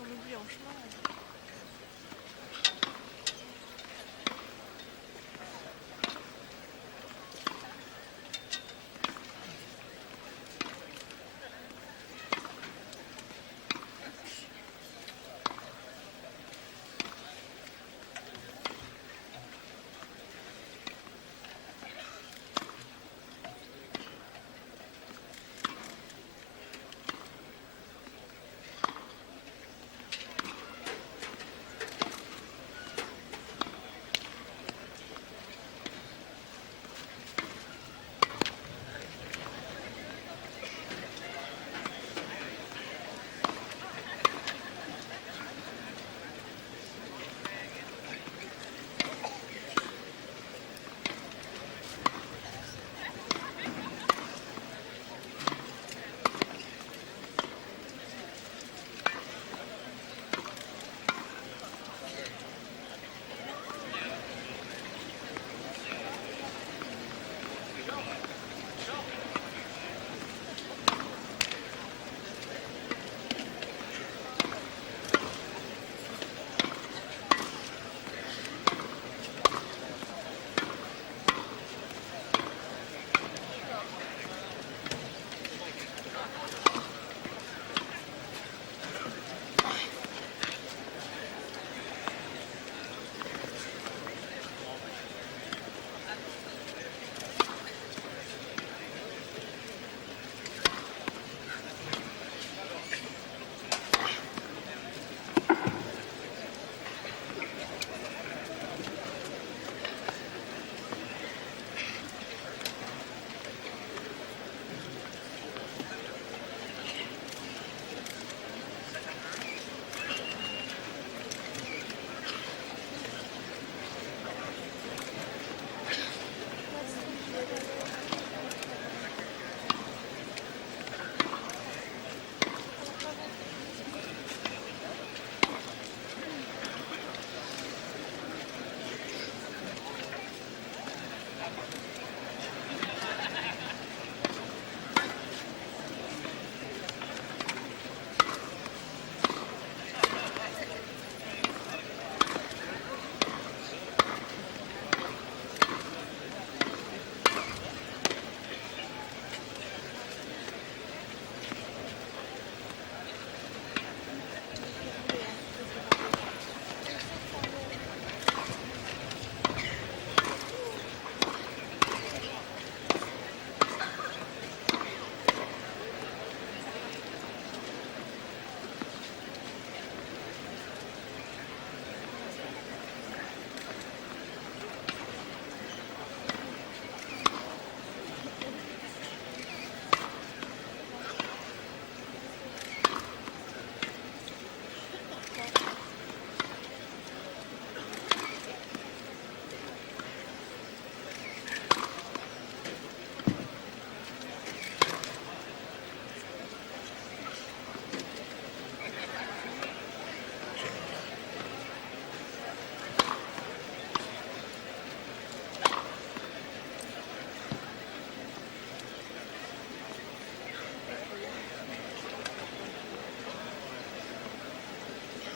on oublie en chemin.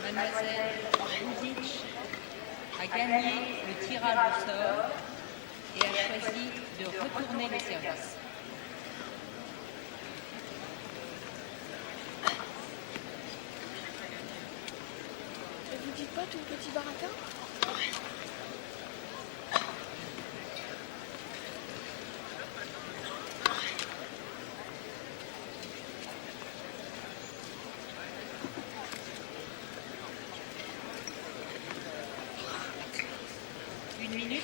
Mademoiselle Boudic a gagné le tirage au sort et a choisi de retourner le service. Et vous dites pas tout petit baratin? Une minute.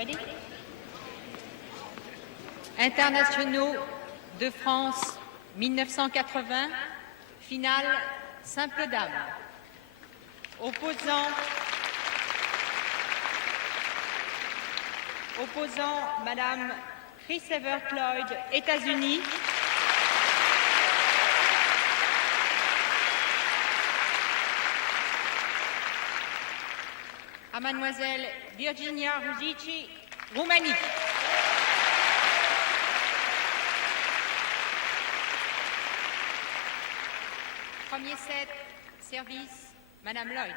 Ready? Internationaux de France 1980, finale simple dame. Opposant Madame Chris Evert Lloyd, États-Unis. À Mademoiselle Virginia Ruzici, Roumanie. Premier set, service, Madame Lloyd.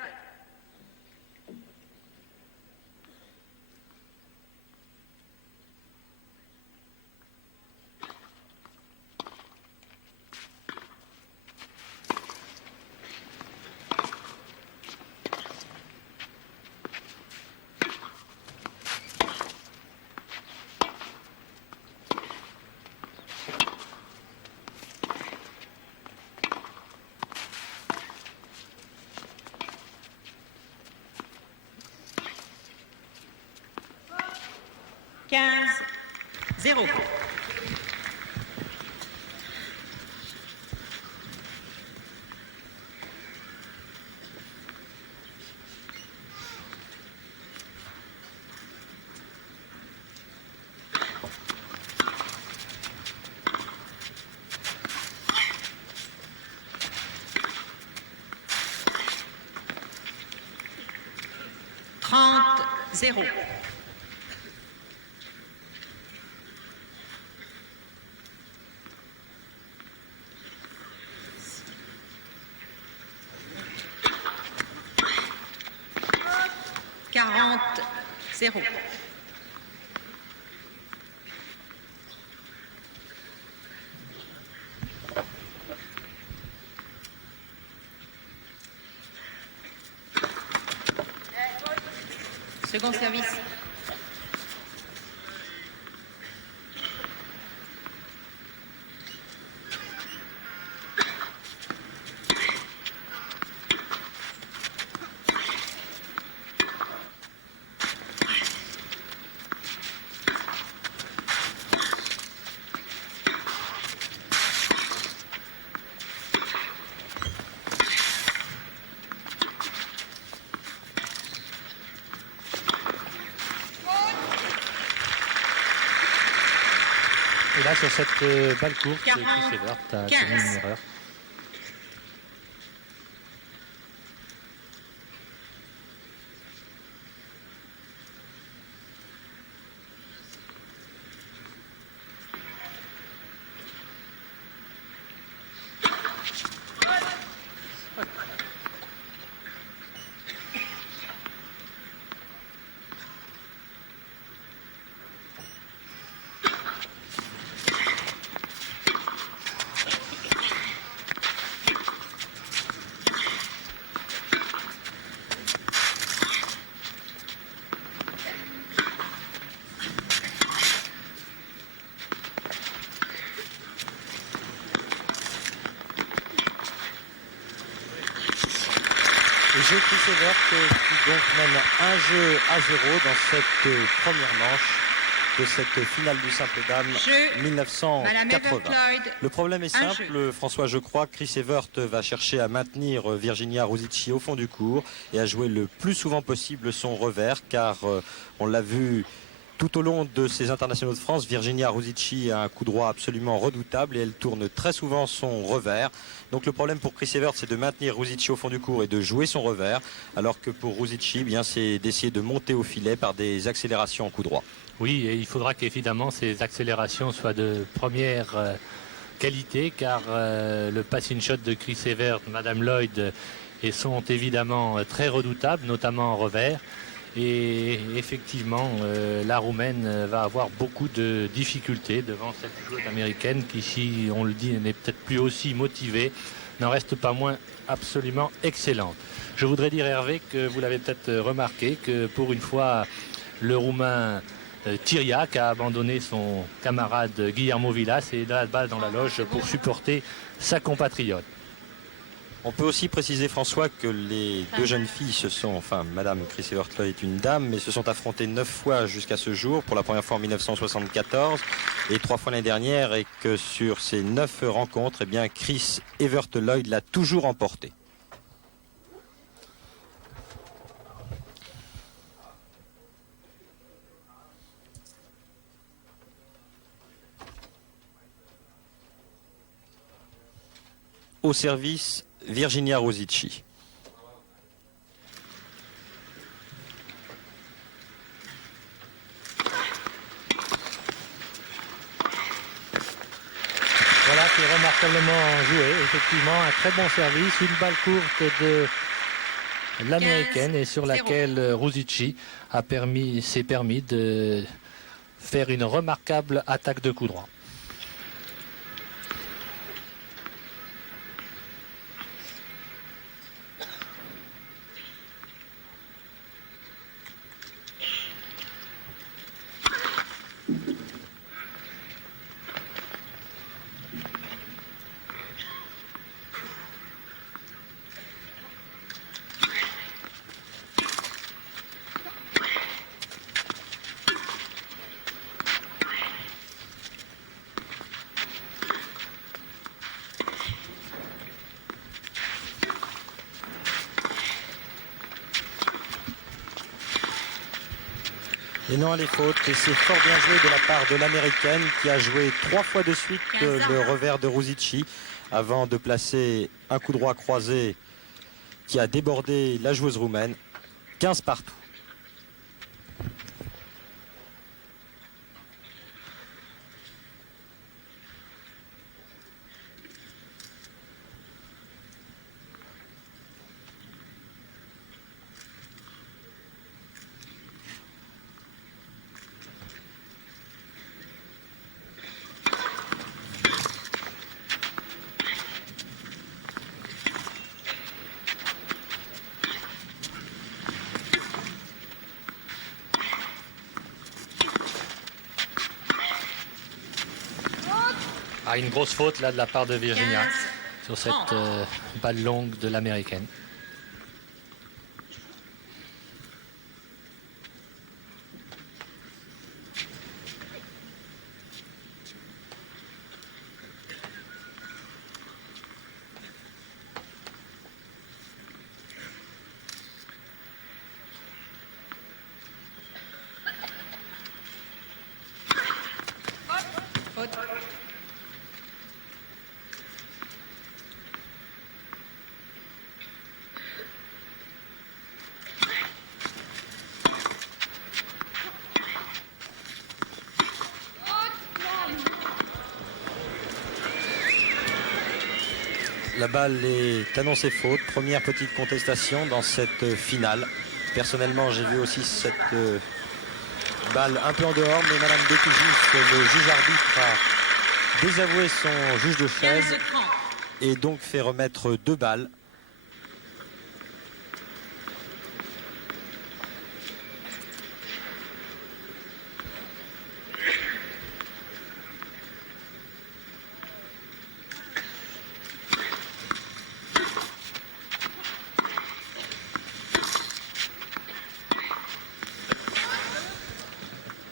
Zéro. Zéro. Zéro. Second service. Et là, sur cette balle courte, Chris Evert a commis une erreur. Et Chris Evert qui donc mène un jeu à 0 dans cette première manche de cette finale du simple dame 1980. Le problème est simple, François, je crois que Chris Evert va chercher à maintenir Virginia Ruzici au fond du court et à jouer le plus souvent possible son revers, car on l'a vu tout au long de ces internationaux de France, Virginia Ruzici a un coup droit absolument redoutable et elle tourne très souvent son revers. Donc le problème pour Chris Evert, c'est de maintenir Ruzici au fond du court et de jouer son revers, alors que pour Ruzici, eh bien, c'est d'essayer de monter au filet par des accélérations en coup droit. Oui, et il faudra qu'évidemment ces accélérations soient de première qualité, car le passing shot de Chris Evert, Madame Lloyd, sont évidemment très redoutables, notamment en revers. Et effectivement, la Roumaine va avoir beaucoup de difficultés devant cette joueuse américaine qui, si on le dit, n'est peut-être plus aussi motivée, n'en reste pas moins absolument excellente. Je voudrais dire, Hervé, que vous l'avez peut-être remarqué, que pour une fois, le Roumain Tiriac a abandonné son camarade Guillermo Villas et a la balle dans la loge pour supporter sa compatriote. On peut aussi préciser, François, que les deux jeunes filles Madame Chris Evert-Lloyd est une dame, mais se sont affrontées 9 fois jusqu'à ce jour, pour la première fois en 1974 et 3 fois l'année dernière, et que sur ces 9 rencontres, eh bien, Chris Evert-Lloyd l'a toujours emporté. Au service, Virginia Rosicci. Voilà qui est remarquablement joué. Effectivement, un très bon service. Une balle courte de l'américaine et sur laquelle Rosicci s'est permis de faire une remarquable attaque de coup droit. Et non, les fautes, et c'est fort bien joué de la part de l'américaine qui a joué 3 fois de suite le revers de Rosicci avant de placer un coup droit croisé qui a débordé la joueuse roumaine. 15 partout. Une grosse faute là de la part de Virginia sur cette balle longue de l'américaine. La balle est annoncée faute. Première petite contestation dans cette finale. Personnellement, j'ai vu aussi cette balle un peu en dehors, mais Madame Décougis, le juge arbitre, a désavoué son juge de chaise et donc fait remettre 2 balles.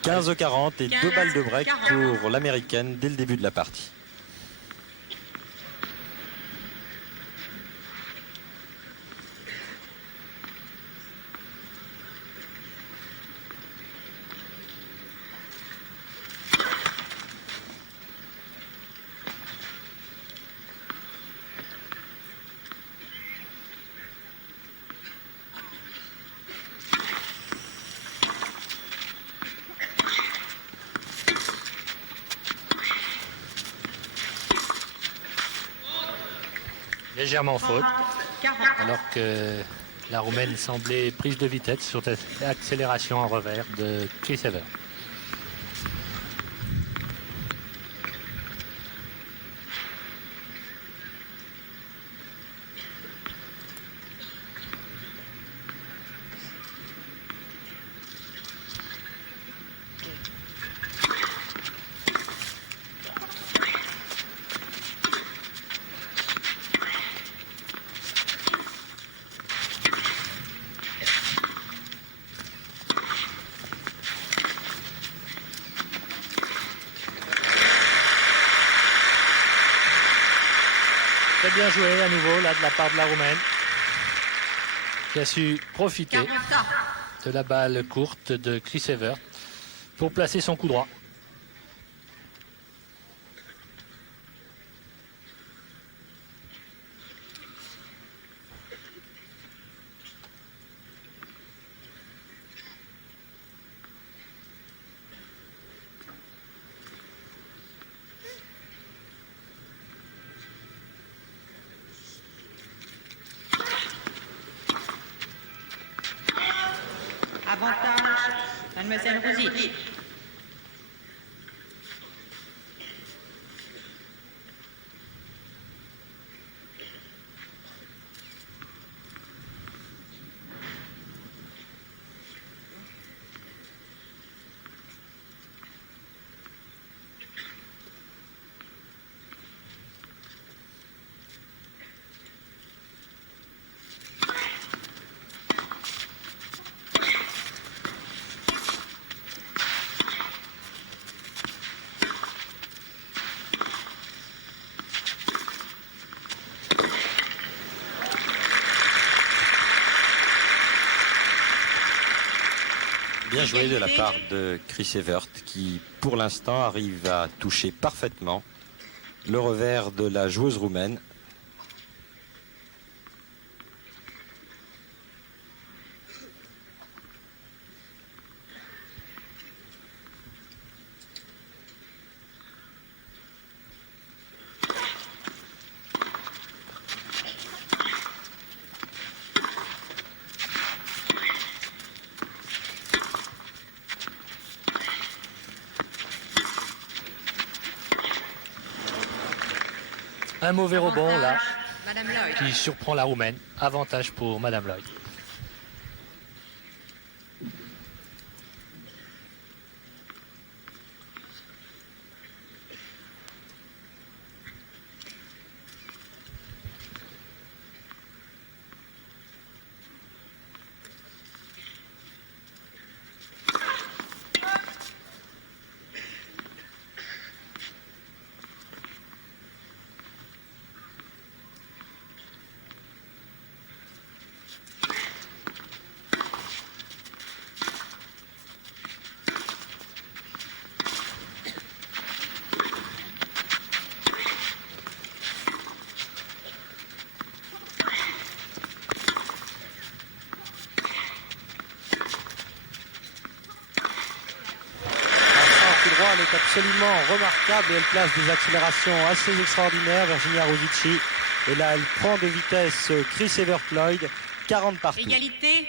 « 15-40 et 2 balles de break pour l'américaine dès le début de la partie. Légèrement faute, alors que la Roumaine semblait prise de vitesse sur cette accélération en revers de Chris Evert. Très bien joué à nouveau là de la part de la Roumaine, qui a su profiter de la balle courte de Chris Evert pour placer son coup droit. Avantage, Mademoiselle Rosic. Bien joué de la part de Chris Evert qui, pour l'instant, arrive à toucher parfaitement le revers de la joueuse roumaine. Un mauvais rebond là, Madame Lloyd. qui surprend la Roumaine. Avantage pour Madame Lloyd. Elle est absolument remarquable et elle place des accélérations assez extraordinaires, Virginia Rosici. Et là, elle prend de vitesse Chris Evert Lloyd, 40 partout. Égalité.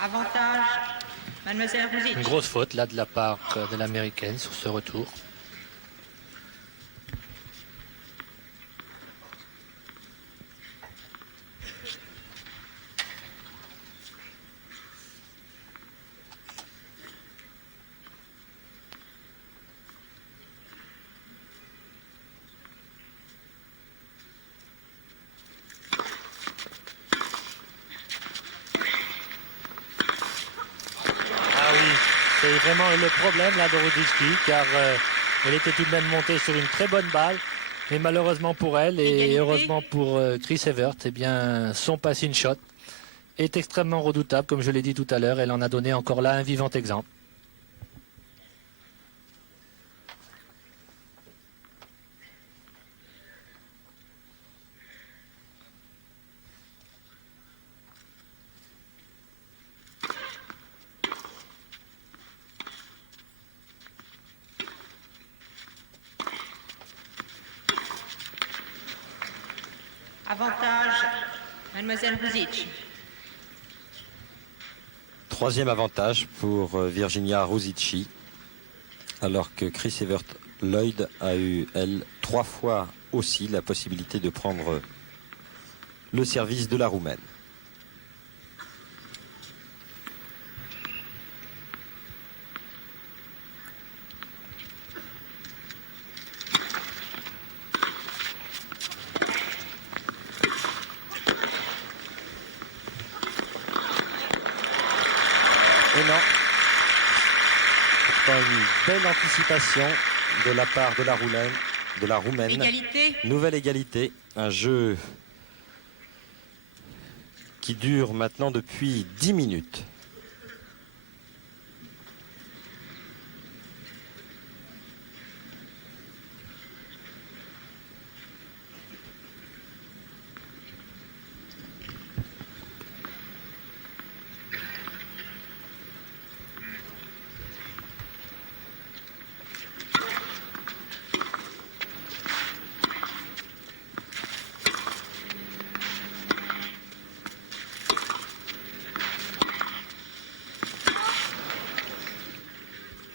Avantage, Mademoiselle Rosic. Une grosse faute là de la part de l'américaine sur ce retour. C'est vraiment le problème là de Rosici, car elle était tout de même montée sur une très bonne balle. Mais malheureusement pour elle et heureusement pour Chris Evert, eh bien, son passing shot est extrêmement redoutable, comme je l'ai dit tout à l'heure. Elle en a donné encore là un vivant exemple. Avantage, Mademoiselle Rosic. Troisième avantage pour Virginia Rosici, alors que Chris Evert Lloyd a eu, elle, 3 fois aussi la possibilité de prendre le service de la Roumaine. Et non, pourtant une belle anticipation de la part de la Roumaine. Égalité. Nouvelle égalité, un jeu qui dure maintenant depuis 10 minutes.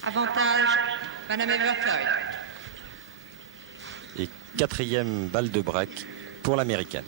Avantage, Madame Evercloyd. Et quatrième balle de break pour l'américaine.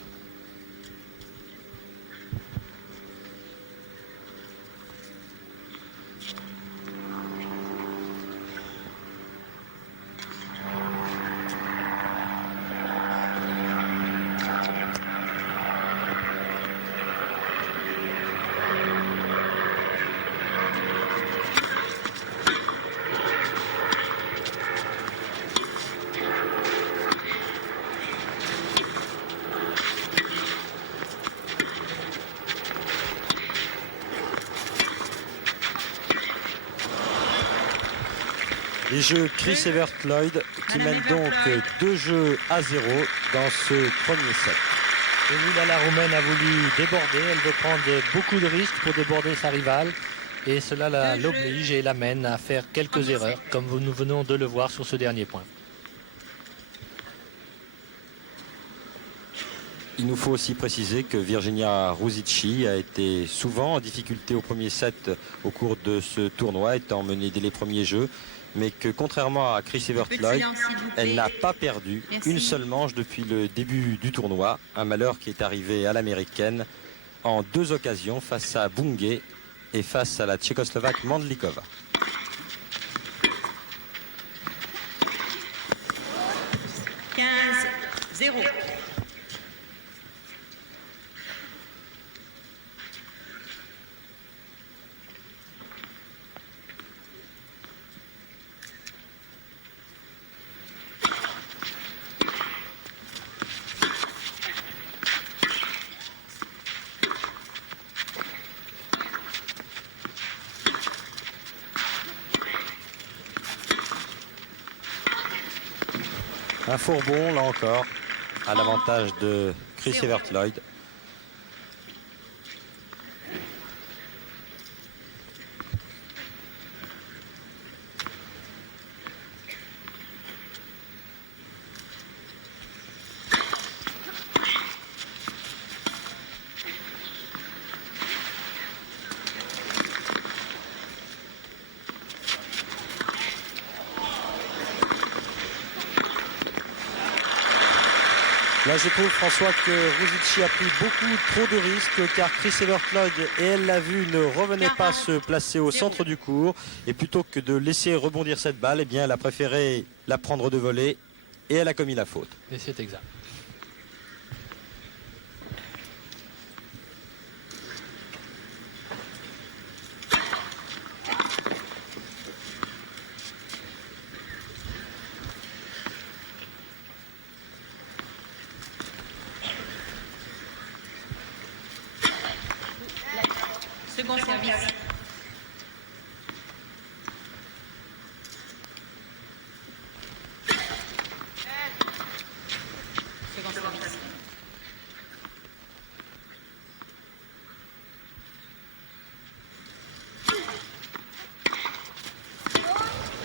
Les jeux Chris Evert-Lloyd qui mènent donc 2-0 dans ce premier set. Et oui, la Roumaine a voulu déborder. Elle veut prendre beaucoup de risques pour déborder sa rivale. Et cela l'oblige et l'amène à faire quelques erreurs, comme nous venons de le voir sur ce dernier point. Il nous faut aussi préciser que Virginia Ruzici a été souvent en difficulté au premier set au cours de ce tournoi, étant menée dès les premiers jeux, mais que contrairement à Chris Evert-Lloyd, elle n'a pas perdu une seule manche depuis le début du tournoi, un malheur qui est arrivé à l'américaine en 2 occasions face à Bungay et face à la Tchécoslovaque Mandlikova. « 15-0. Un fourbon, là encore, à l'avantage de Chris Evert-Lloyd. Là, je trouve, François, que Ruzici a pris beaucoup trop de risques, car Chris Evert-Lloyd, et elle l'a vu, ne revenait pas se placer au centre du court. Et plutôt que de laisser rebondir cette balle, eh bien, elle a préféré la prendre de volée et elle a commis la faute. Et c'est exact. Second service. Second service.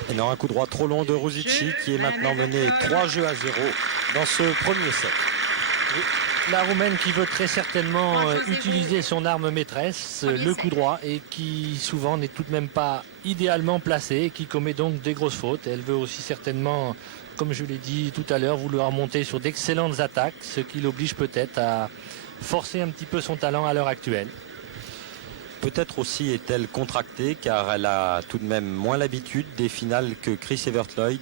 Et non, un coup droit trop long de Ruzici qui est maintenant mené 3-0 dans ce premier set. La Roumaine qui veut très certainement utiliser son arme maîtresse, le coup droit, et qui souvent n'est tout de même pas idéalement placé, et qui commet donc des grosses fautes. Elle veut aussi certainement comme je l'ai dit tout à l'heure, vouloir monter sur d'excellentes attaques, ce qui l'oblige peut-être à forcer un petit peu son talent à l'heure actuelle. Peut-être aussi est-elle contractée car elle a tout de même moins l'habitude des finales que Chris Evert-Lloyd,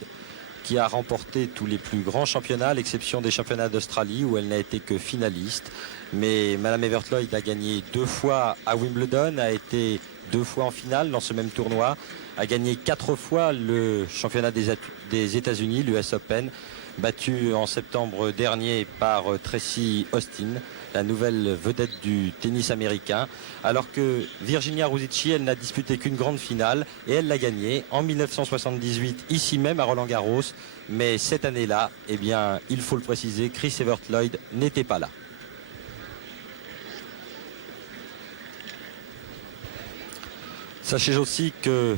qui a remporté tous les plus grands championnats, à l'exception des championnats d'Australie où elle n'a été que finaliste. Mais Madame Evert-Lloyd a gagné 2 fois à Wimbledon, a été 2 fois en finale dans ce même tournoi, a gagné 4 fois le championnat des États-Unis, l'US Open, battu en septembre dernier par Tracy Austin, la nouvelle vedette du tennis américain, alors que Virginia Ruzici, elle n'a disputé qu'une grande finale et elle l'a gagnée en 1978 ici même à Roland-Garros. Mais cette année-là, eh bien, il faut le préciser, Chris Evert-Lloyd n'était pas là. Sachez aussi que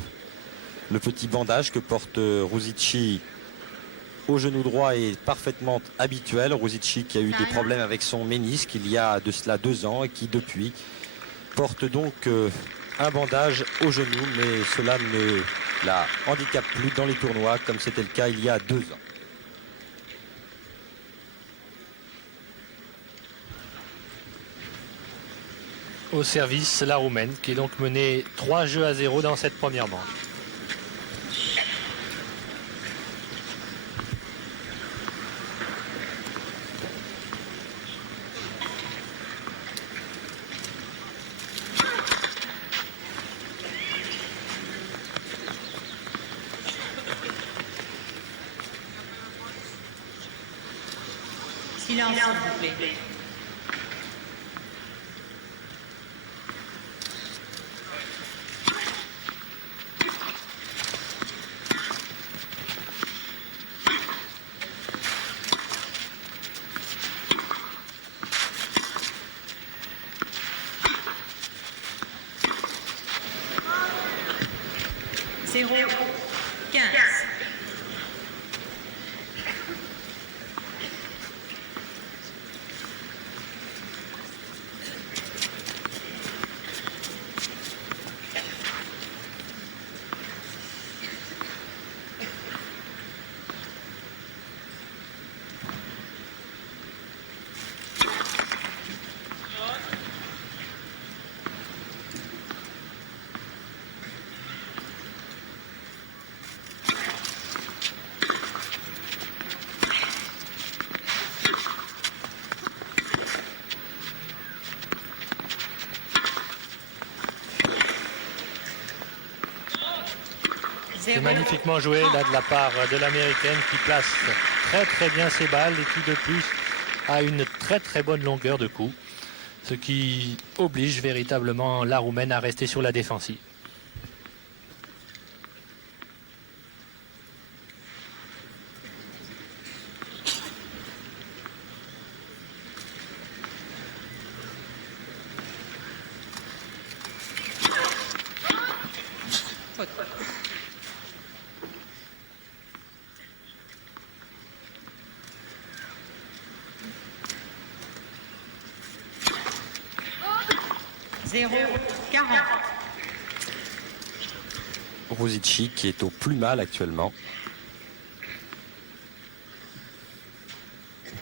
le petit bandage que porte Ruzici au genou droit est parfaitement habituel. Ruzici qui a eu des problèmes avec son ménisque il y a de cela 2 ans et qui depuis porte donc un bandage au genou, mais cela ne la handicape plus dans les tournois comme c'était le cas il y a 2 ans. Au service, la Roumaine qui est donc menée 3-0 dans cette première manche. Silence, s'il vous plaît. Zéro, 15. C'est magnifiquement joué là de la part de l'américaine qui place très bien ses balles et qui de plus a une très bonne longueur de coup, ce qui oblige véritablement la Roumaine à rester sur la défensive. Zéro, 40. Ruzici qui est au plus mal actuellement,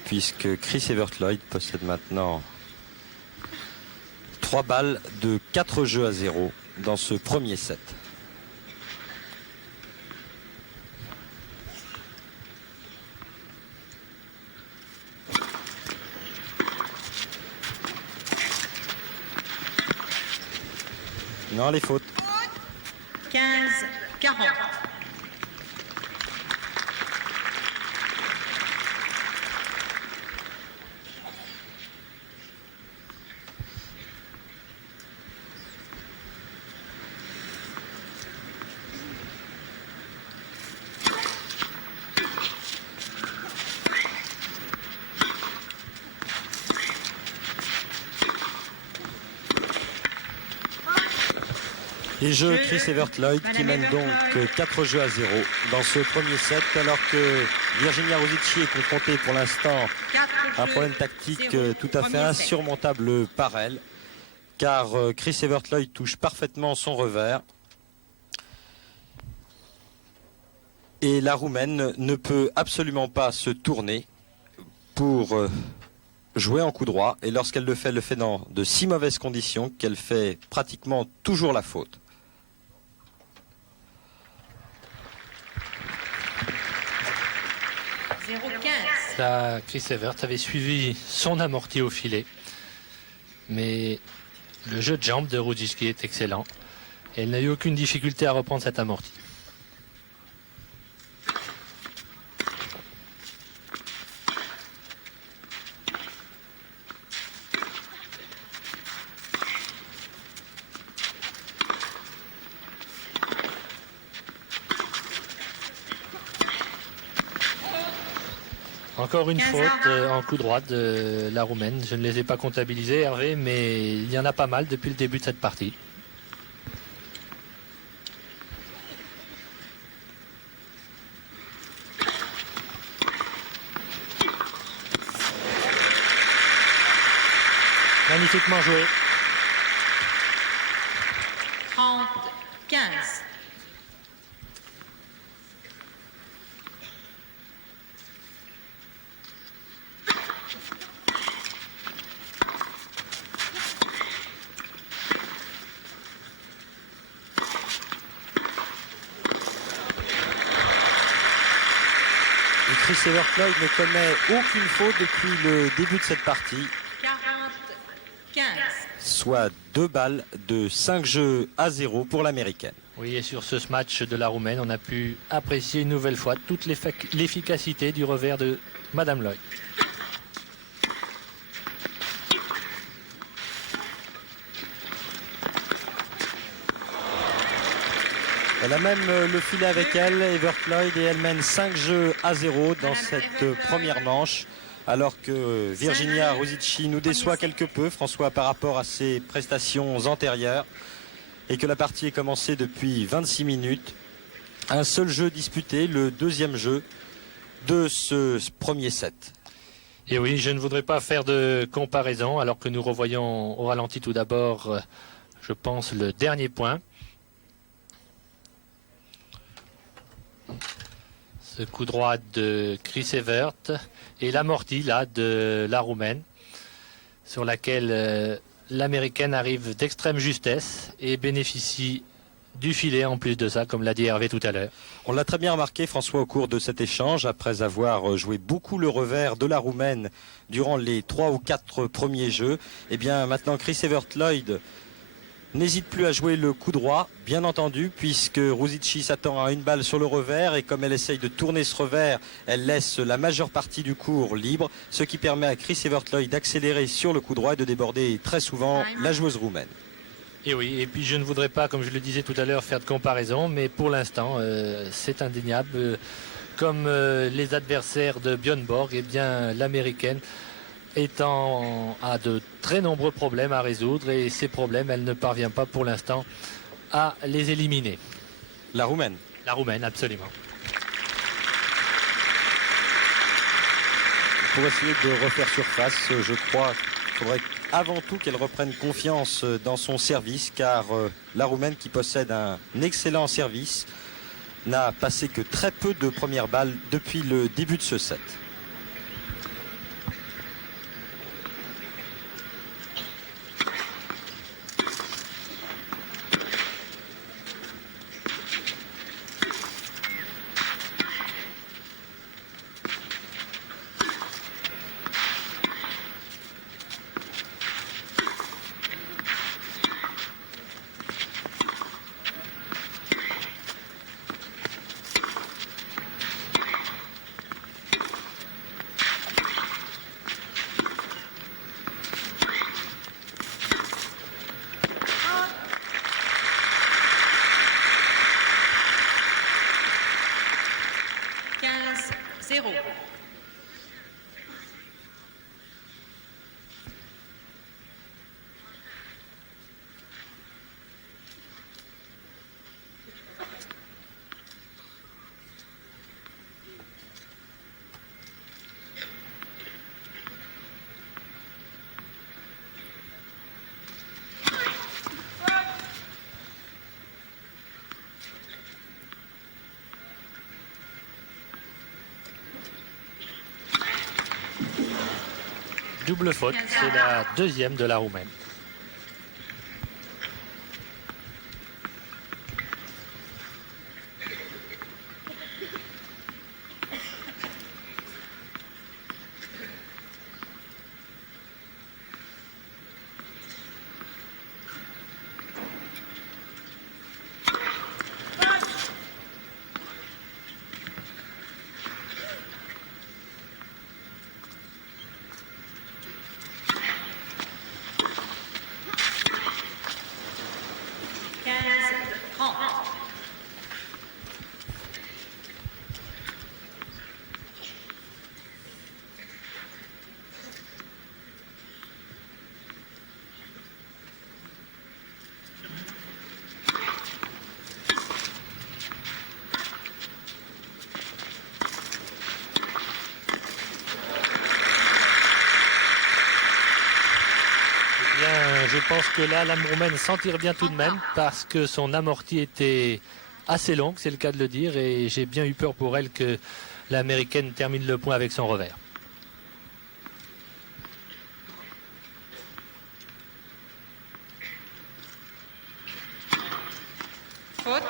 puisque Chris Evert-Lloyd possède maintenant 3 balles de 4-0 dans ce premier set. Non, les fautes. 15, 40. Et jeu Chris Evert-Lloyd qui mène donc 4-0 dans ce premier set, alors que Virginia Ruzici est confrontée pour l'instant à un problème tactique tout à fait insurmontable par elle, car Chris Evert-Lloyd touche parfaitement son revers. Et la Roumaine ne peut absolument pas se tourner pour jouer en coup droit. Et lorsqu'elle le fait dans de si mauvaises conditions qu'elle fait pratiquement toujours la faute. Là, Chris Evert avait suivi son amorti au filet. Mais le jeu de jambes de Ruzicki est excellent. Elle n'a eu aucune difficulté à reprendre cet amorti. Encore une faute en coup droit de la Roumaine. Je ne les ai pas comptabilisés, Hervé, mais il y en a pas mal depuis le début de cette partie. Magnifiquement joué. 30-15. Chris Evert-Lloyd ne commet aucune faute depuis le début de cette partie. 40-15. Soit 2 balles de 5 jeux à 0 pour l'américaine. Oui, et sur ce match de la Roumaine, on a pu apprécier une nouvelle fois toute l'efficacité du revers de Madame Lloyd. Elle a même le filet avec elle, Evert-Lloyd, et elle mène 5 jeux à 0 dans cette première manche. Alors que Virginia Ruzicki nous déçoit quelque peu, François, par rapport à ses prestations antérieures. Et que la partie est commencée depuis 26 minutes. Un seul jeu disputé, le deuxième jeu de ce premier set. Et oui, je ne voudrais pas faire de comparaison, alors que nous revoyons au ralenti tout d'abord, je pense, le dernier point. Ce coup droit de Chris Evert et l'amorti là de la Roumaine, sur laquelle l'américaine arrive d'extrême justesse et bénéficie du filet en plus de ça, comme l'a dit Hervé tout à l'heure. On l'a très bien remarqué, François, au cours de cet échange, après avoir joué beaucoup le revers de la Roumaine durant les 3 ou 4 premiers jeux. Et bien maintenant, Chris Evert-Lloyd n'hésite plus à jouer le coup droit, bien entendu, puisque Ruzicki s'attend à une balle sur le revers et comme elle essaye de tourner ce revers, elle laisse la majeure partie du court libre, ce qui permet à Chris Evert-Lloyd d'accélérer sur le coup droit et de déborder très souvent la joueuse roumaine. Et oui, et puis je ne voudrais pas, comme je le disais tout à l'heure, faire de comparaison, mais pour l'instant, c'est indéniable. Comme les adversaires de Björn Borg, eh bien l'américaine a de très nombreux problèmes à résoudre et ces problèmes, elle ne parvient pas pour l'instant à les éliminer. La Roumaine. La Roumaine, absolument. Pour essayer de refaire surface, je crois qu'il faudrait avant tout qu'elle reprenne confiance dans son service, car la Roumaine, qui possède un excellent service, n'a passé que très peu de premières balles depuis le début de ce set. double faute. C'est la deuxième de la Roumaine. Je pense que là, la Roumaine s'en tire bien tout de même parce que son amorti était assez longue, c'est le cas de le dire, et j'ai bien eu peur pour elle que l'Américaine termine le point avec son revers. Faute.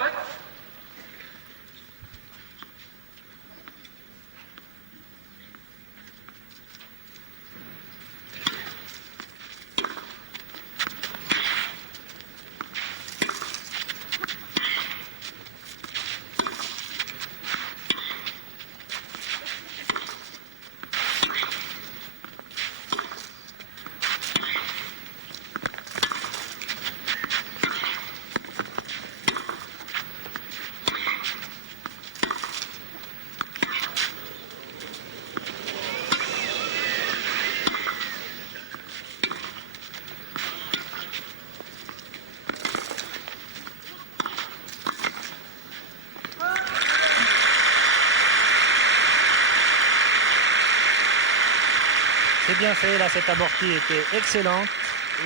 C'est bien fait, là cette amortie était excellente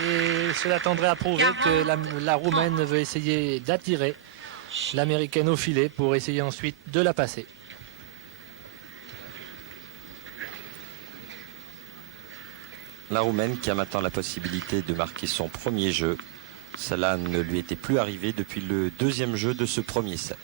et cela tendrait à prouver que la Roumaine veut essayer d'attirer l'Américaine au filet pour essayer ensuite de la passer. La Roumaine qui a maintenant la possibilité de marquer son premier jeu. Cela ne lui était plus arrivé depuis le deuxième jeu de ce premier set.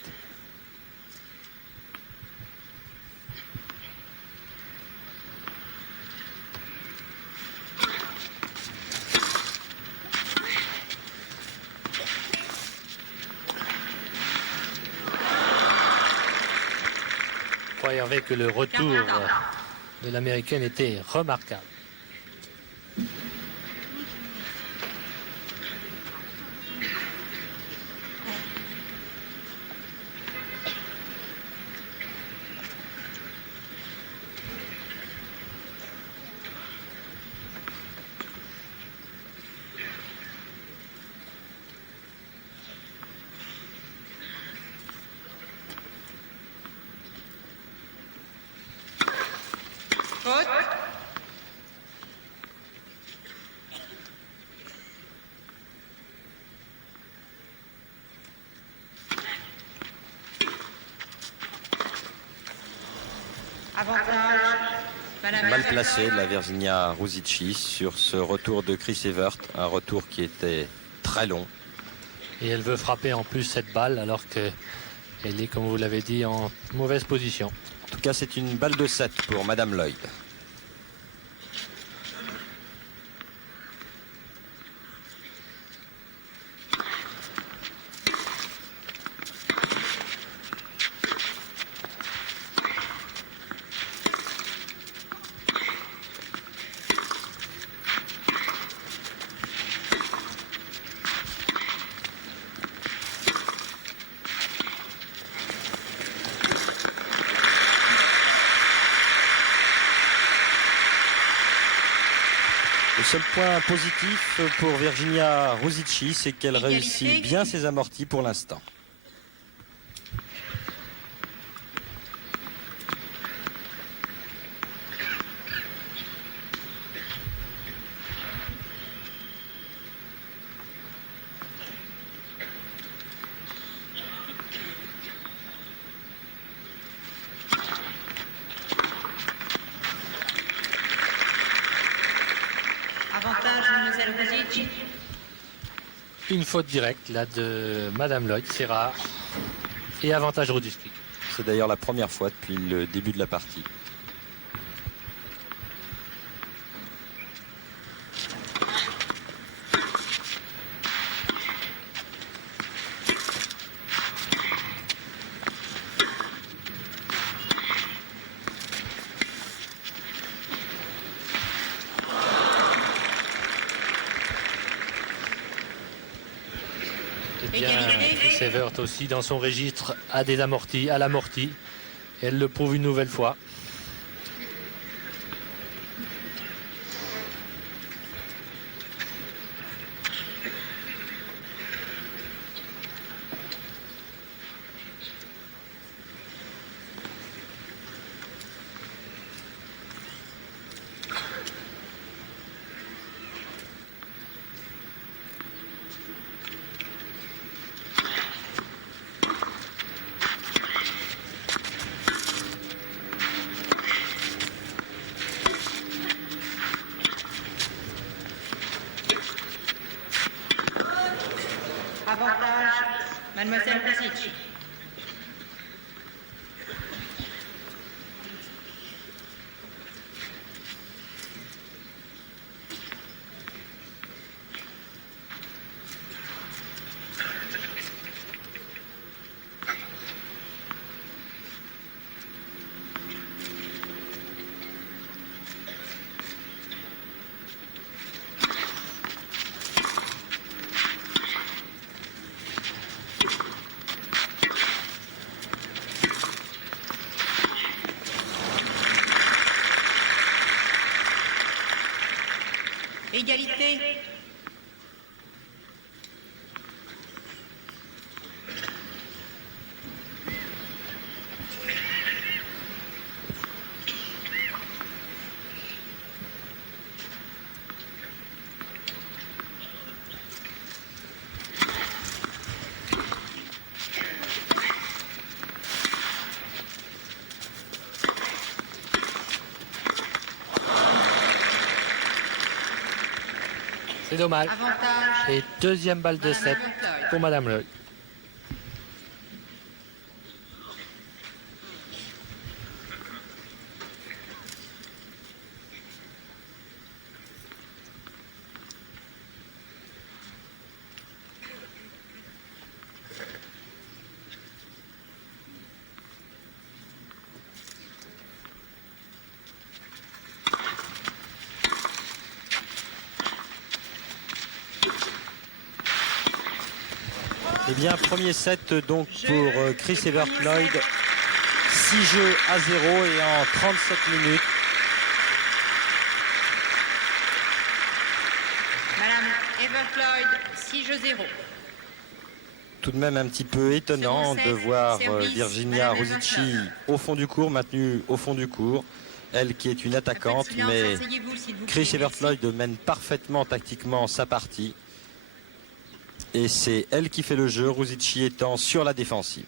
Je crois, Hervé, que le retour de l'Américaine était remarquable. Mal placé la Virginia Ruzici sur ce retour de Chris Evert, un retour qui était très long. Et elle veut frapper en plus cette balle alors qu'elle est, comme vous l'avez dit, en mauvaise position. En tout cas, c'est une balle de 7 pour Madame Lloyd. Le seul point positif pour Virginia Ruzici, c'est qu'elle réussit bien ses amortis pour l'instant. une faute directe là de Madame Lloyd, c'est rare. Et avantage Ruzici. C'est d'ailleurs la première fois depuis le début de la partie. Eh bien, Chris Evert aussi dans son registre a des amortis, à l'amorti. Elle le prouve une nouvelle fois. Avantage, Mademoiselle Ruzici. Égalité. C'est dommage. Avantage. Et deuxième balle de 7 pour Madame Lloyd. Eh bien, premier set donc pour Chris Evert Lloyd. 6 jeux à 0 et en 37 minutes. Madame Evert Lloyd, 6 jeux 0. Tout de même un petit peu étonnant de voir Virginia Ruzici au fond du court, maintenue au fond du court. Elle qui est une attaquante, mais Chris Evert Lloyd mène parfaitement tactiquement sa partie. Et c'est elle qui fait le jeu, Ruzici étant sur la défensive.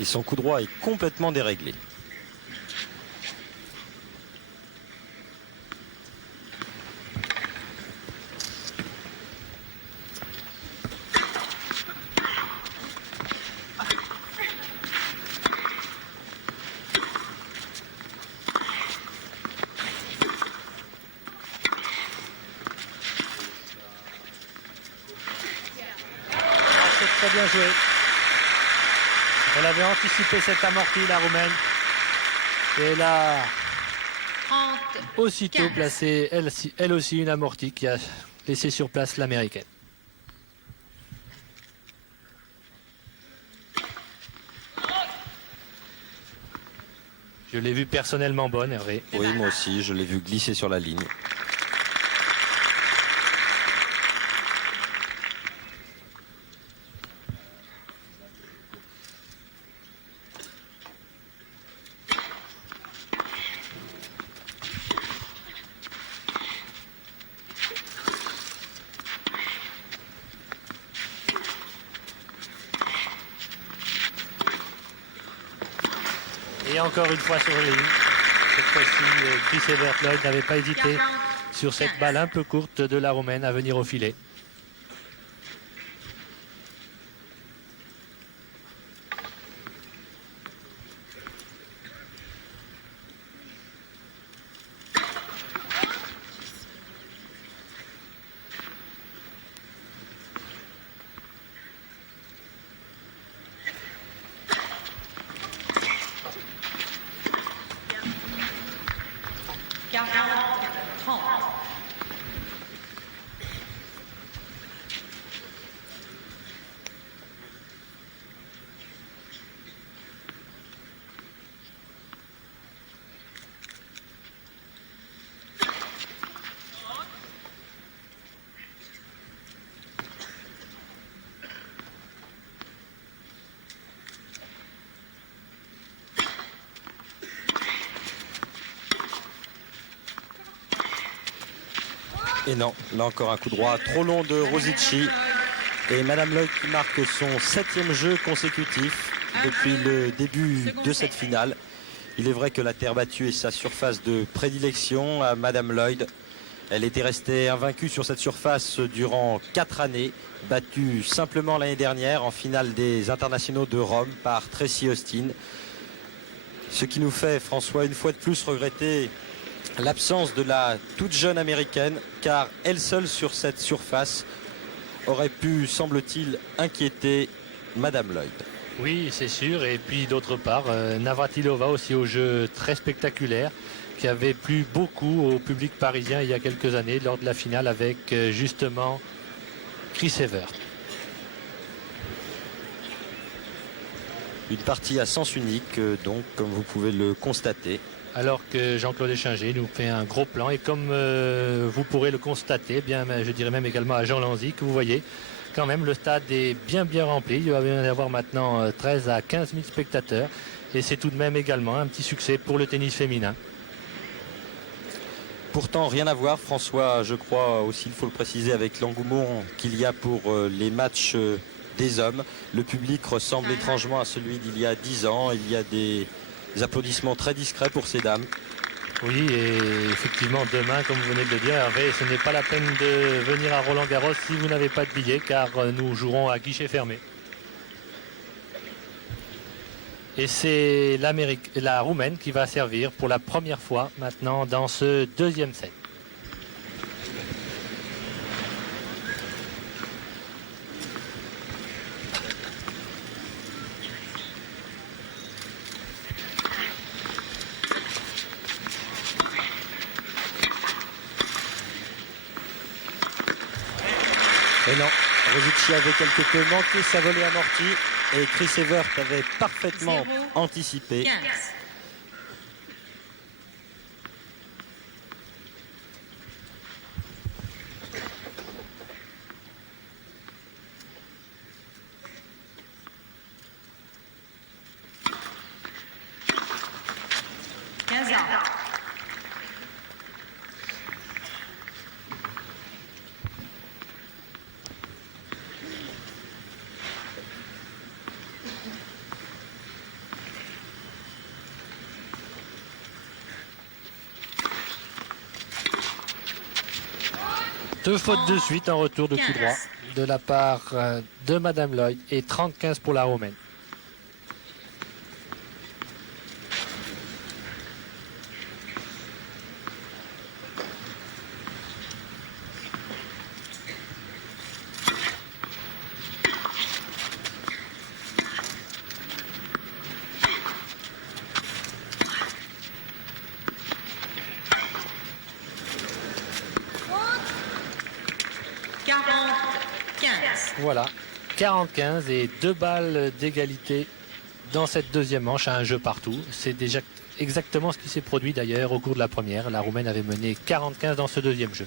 Et son coup droit est complètement déréglé. C'est très bien joué. Elle avait anticipé cette amortie, la Roumaine. Et elle a aussitôt placé, elle aussi, une amortie qui a laissé sur place l'Américaine. Je l'ai vue personnellement bonne, Hervé. Oui, moi aussi, je l'ai vu glisser sur la ligne. Et encore une fois sur la ligne. Cette fois-ci, Chris Evert-Lloyd n'avait pas hésité sur cette balle un peu courte de la Roumaine à venir au filet. Et non, là encore un coup droit trop long de Rosici. Et Madame Lloyd qui marque son 7e jeu consécutif depuis le début de cette finale. Il est vrai que la terre battue est sa surface de prédilection à Madame Lloyd. Elle était restée invaincue sur cette surface durant 4 années, battue simplement l'année dernière en finale des internationaux de Rome par Tracy Austin. Ce qui nous fait, François, une fois de plus regretter l'absence de la toute jeune américaine, car elle seule sur cette surface aurait pu, semble-t-il, inquiéter Madame Lloyd. Oui, c'est sûr. Et puis d'autre part, Navratilova aussi au jeu très spectaculaire, qui avait plu beaucoup au public parisien il y a quelques années lors de la finale avec justement Chris Evert. Une partie à sens unique, donc, comme vous pouvez le constater. Alors que Jean-Claude Échinger nous fait un gros plan. Et comme vous pourrez le constater, bien, je dirais même également à Jean Lanzy, que vous voyez, quand même, le stade est bien rempli. Il va y avoir maintenant 13 à 15 000 spectateurs. Et c'est tout de même également un petit succès pour le tennis féminin. Pourtant, rien à voir, François, je crois aussi, il faut le préciser, avec l'engouement qu'il y a pour les matchs des hommes. Le public ressemble étrangement à celui d'il y a 10 ans. Il y a des applaudissements très discrets pour ces dames. Oui, et effectivement, demain, comme vous venez de le dire, Hervé, ce n'est pas la peine de venir à Roland-Garros si vous n'avez pas de billet, car nous jouerons à guichet fermé. Et c'est la Roumaine qui va servir pour la première fois maintenant dans ce deuxième set. Et non, Rosici avait quelque peu manqué sa volée amortie et Chris Evert avait parfaitement anticipé. 15. Deux fautes de suite en retour de coup droit de la part de Madame Lloyd et 30-15 pour la Roumaine. Voilà, 40-15 et 2 balles d'égalité dans cette deuxième manche à un jeu partout. C'est déjà exactement ce qui s'est produit d'ailleurs au cours de la première. La Roumaine avait mené 40-15 dans ce deuxième jeu.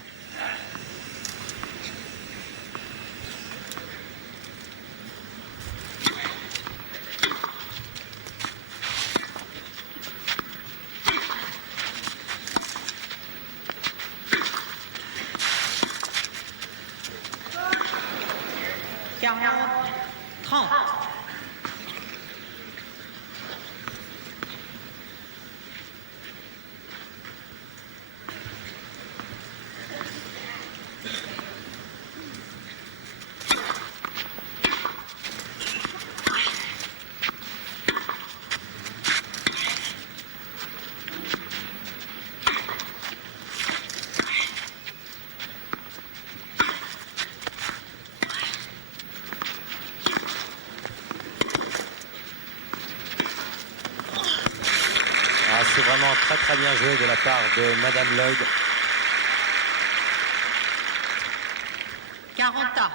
c'est vraiment très très bien joué de la part de Madame Lloyd. 40 ans.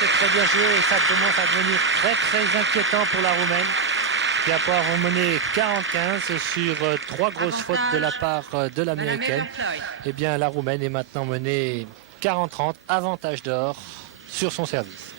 C'est très bien joué et ça commence à devenir très très inquiétant pour la Roumaine qui va pouvoir mener 40-15 sur 3 grosses fautes de la part de l'Américaine. Eh bien la Roumaine est maintenant menée 40-30, avantage d'or sur son service.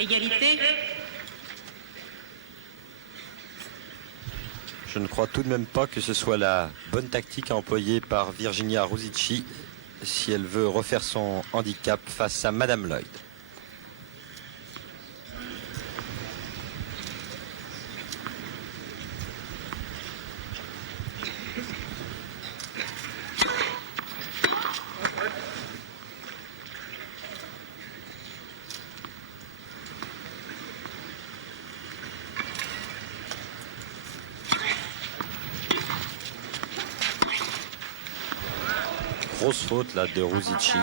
Égalité. Je ne crois tout de même pas que ce soit la bonne tactique à employer par Virginia Ruzici si elle veut refaire son handicap face à Madame Lloyd. Grosse faute là de Ruzici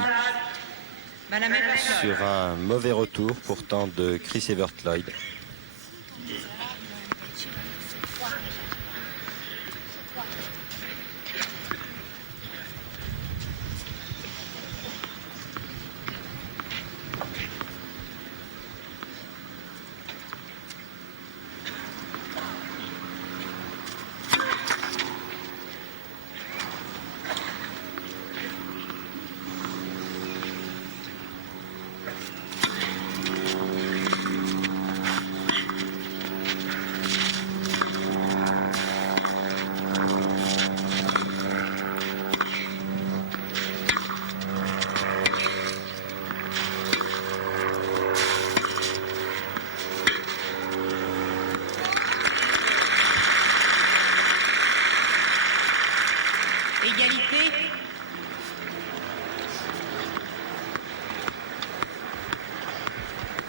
sur un mauvais retour pourtant de Chris Evert Lloyd.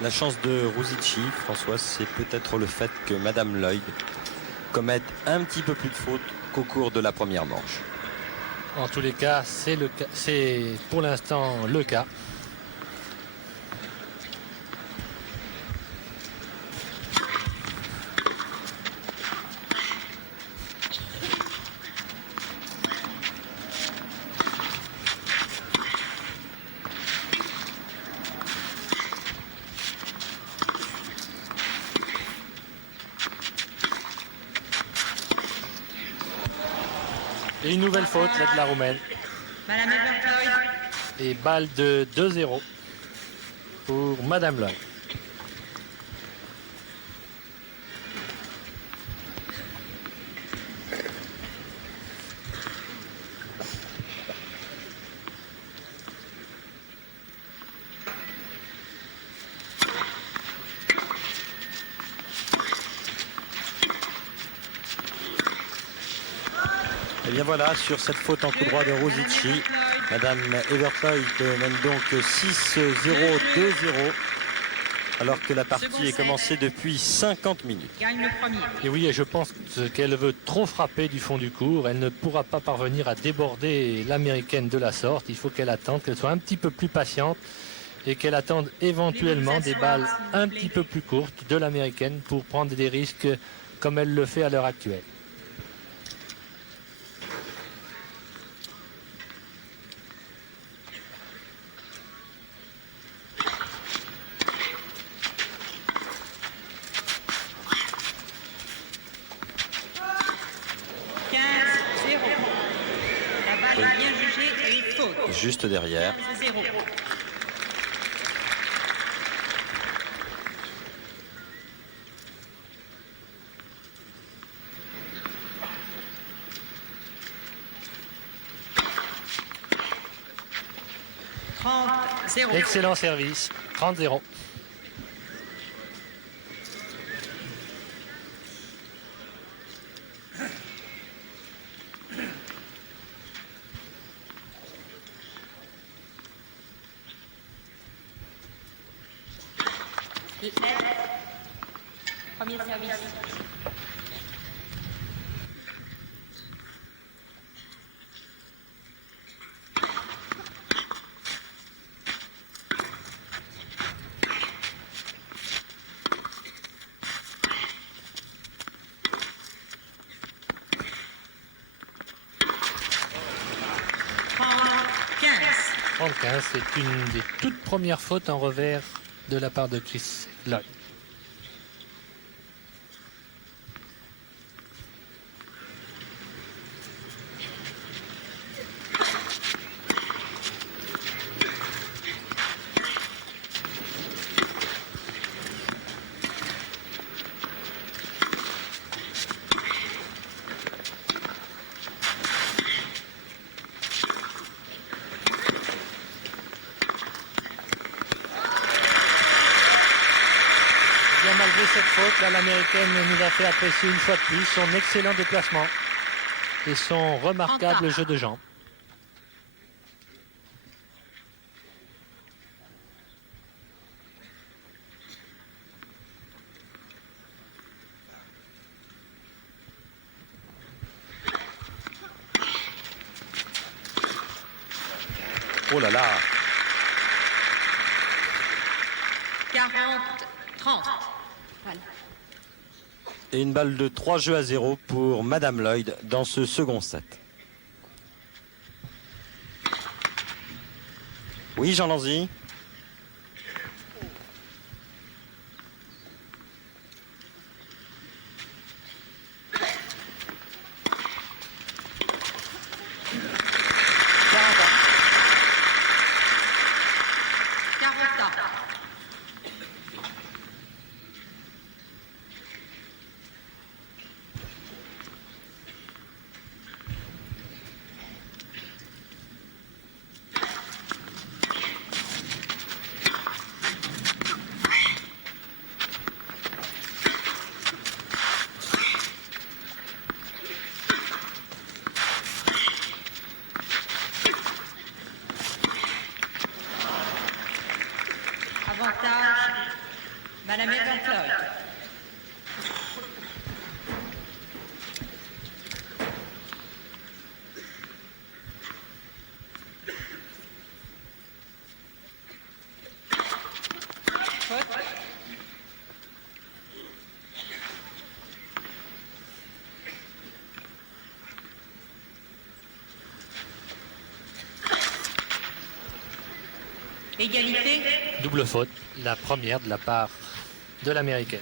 La chance de Ruzici, François, c'est peut-être le fait que Madame Lloyd commette un petit peu plus de fautes qu'au cours de la première manche. En tous les cas, c'est pour l'instant le cas. Et une nouvelle faute là de la Roumaine. Madame Everfloyd. Et balle de 2-0 pour Madame Lloyd. Et bien voilà, sur cette faute en coup droit de Ruzici, Madame Evert Lloyd mène donc 6-0, 2-0, alors que la partie est commencée depuis 50 minutes. Gagne le premier. Et oui, et je pense qu'elle veut trop frapper du fond du court. Elle ne pourra pas parvenir à déborder l'Américaine de la sorte. Il faut qu'elle attende, qu'elle soit un petit peu plus patiente et qu'elle attende éventuellement des balles un petit peu plus courtes de l'américaine pour prendre des risques comme elle le fait à l'heure actuelle. Juste derrière. 15-0. Excellent service, 30-0. Premier service. C'est une des toutes premières fautes en revers de la part de Chris Lloyd. Malgré cette faute, là, l'américaine nous a fait apprécier une fois de plus son excellent déplacement et son remarquable jeu de jambes. Oh là là. 40-30. Et une balle de 3-0 pour Madame Lloyd dans ce second set. Oui, Jean Lanzy. Avantage, Madame Evercloyd. Égalité. Double faute, la première de la part de l'américaine.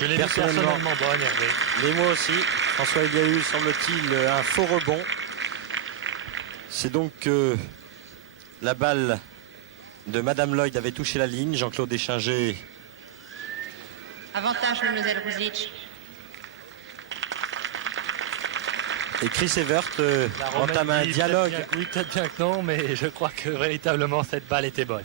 Je l'ai vu personnellement bonne, Hervé. Mais moi aussi. François, il y a eu, semble-t-il, un faux rebond. C'est donc que la balle de Madame Lloyd avait touché la ligne. Jean-Claude Deschinger. Avantage, Mademoiselle Ruzic. Et Chris Evert La Romaine entame un dit dialogue. peut-être bien que non, mais je crois que véritablement cette balle était bonne.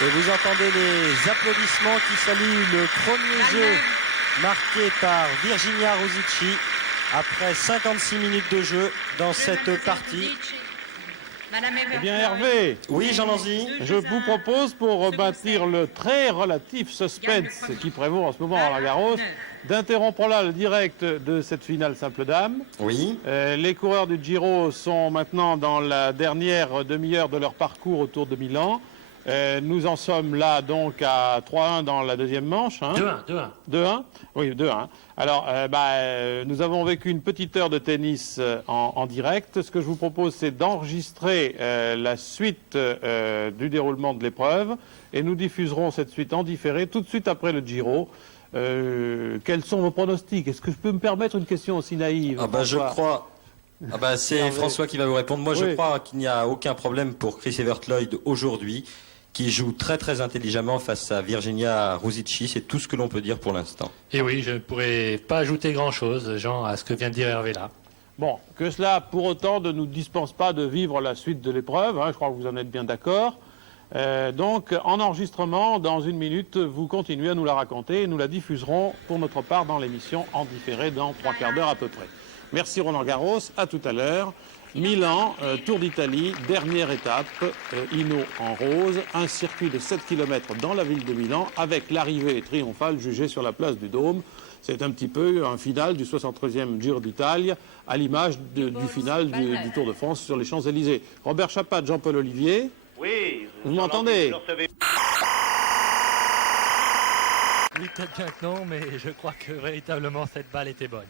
Et vous entendez les applaudissements qui saluent le premier jeu marqué par Virginia Rosici après 56 minutes de jeu dans cette partie. Eh bien Hervé, Oui, Jean Lanzy. je vous propose pour bâtir le très relatif suspense qui prévaut en ce moment à Roland-Garros, d'interrompre là le direct de cette finale simple dame. Oui. Les coureurs du Giro sont maintenant dans la dernière demi-heure de leur parcours autour de Milan. Nous en sommes là donc à 3-1 dans la deuxième manche. 2-1. 2-1. Oui, 2-1. Alors, nous avons vécu une petite heure de tennis en direct. Ce que je vous propose, c'est d'enregistrer la suite du déroulement de l'épreuve et nous diffuserons cette suite en différé tout de suite après le Giro. Quels sont vos pronostics? Est-ce que je peux me permettre une question aussi naïve? Je crois. C'est François qui va vous répondre. Moi, je crois qu'il n'y a aucun problème pour Chris Evert Lloyd aujourd'hui, qui joue très très intelligemment face à Virginia Rosici. C'est tout ce que l'on peut dire pour l'instant. Et oui, je ne pourrais pas ajouter grand-chose, Jean, à ce que vient de dire Hervé là. Bon, que cela, pour autant, ne nous dispense pas de vivre la suite de l'épreuve. Je crois que vous en êtes bien d'accord. Donc, en enregistrement, dans une minute, vous continuez à nous la raconter et nous la diffuserons pour notre part dans l'émission en différé dans 3 quarts d'heure à peu près. Merci Roland Garros, à tout à l'heure. Milan, Tour d'Italie, dernière étape, Hino en rose, un circuit de 7 km dans la ville de Milan avec l'arrivée triomphale jugée sur la place du Dôme. C'est un petit peu un final du 73e Giro d'Italie à l'image du final du Tour de France sur les Champs-Élysées. Robert Chapat, Jean-Paul Olivier. Oui. Vous m'entendez? Oui, peut-être bien que non, mais je crois que véritablement cette balle était bonne.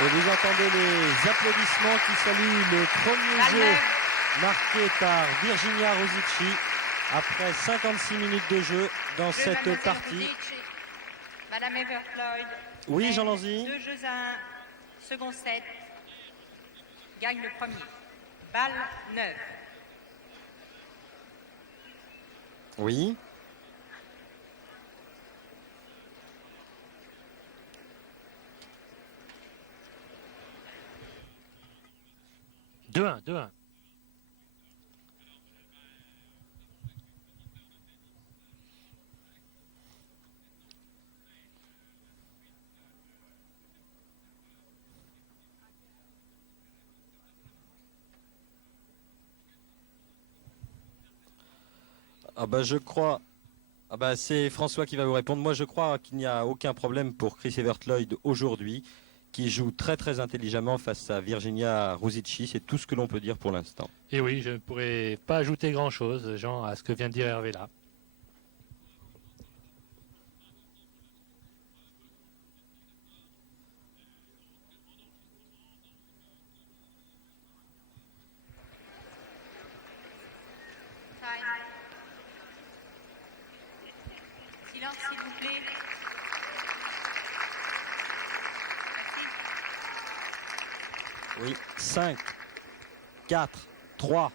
Et vous entendez les applaudissements qui saluent le premier jeu marqué par Virginia Rosici après 56 minutes de jeu dans cette partie. Madame Evert Lloyd. Oui, Jean Lanzy. 2 jeux à 1, second set. Gagne le premier. Balle 9. Oui. Deux 1. Je crois. C'est François qui va vous répondre. Moi, je crois qu'il n'y a aucun problème pour Chris Evert Lloyd aujourd'hui, qui joue très très intelligemment face à Virginia Rosici. C'est tout ce que l'on peut dire pour l'instant. Et oui, je ne pourrais pas ajouter grand-chose, Jean, à ce que vient de dire Hervé là. Silence, s'il vous plaît. Oui, 5, 4, 3.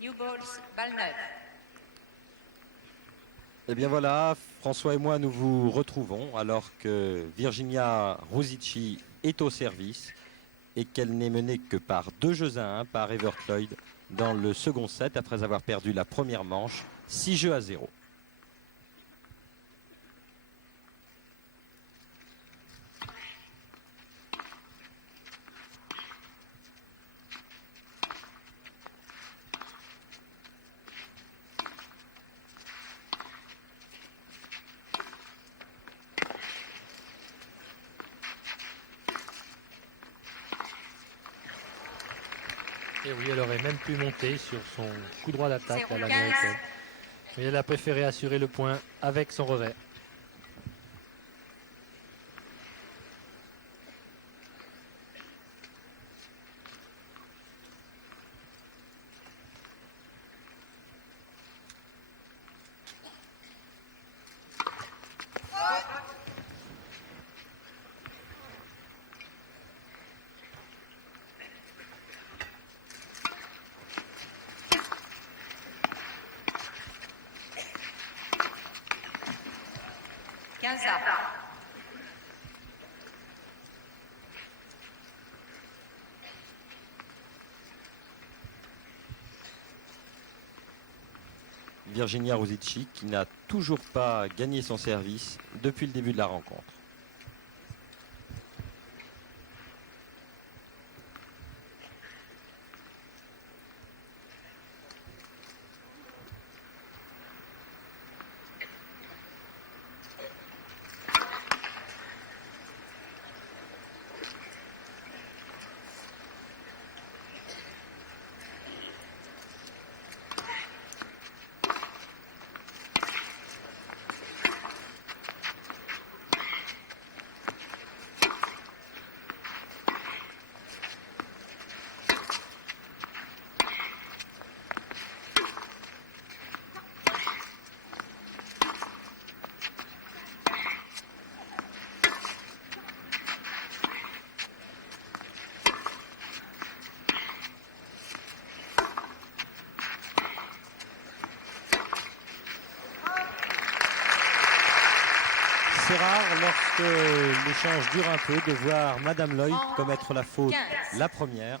New balls, balle 9. Eh bien voilà, François et moi, nous vous retrouvons alors que Virginia Rosici est au service et qu'elle n'est menée que par 2-1 par Evert Lloyd dans le second set après avoir perdu la première manche 6-0. Et oui, elle aurait même pu monter sur son coup droit d'attaque à l'américaine. Mais elle a préféré assurer le point avec son revers. Virginia Ruzici qui n'a toujours pas gagné son service depuis le début de la rencontre. C'est rare lorsque l'échange dure un peu de voir Madame Lloyd commettre la faute la première.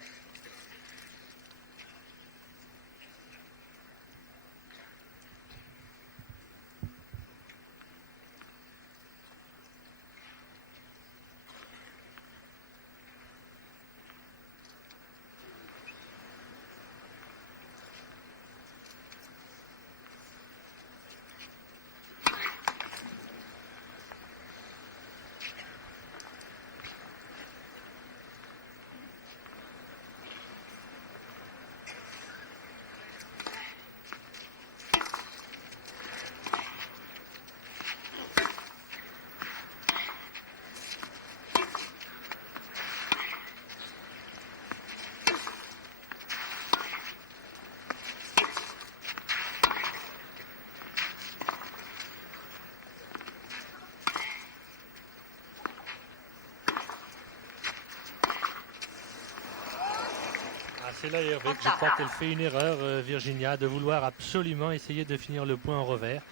C'est là, Hervé, que je crois qu'elle fait une erreur, Virginia, de vouloir absolument essayer de finir le point en revers,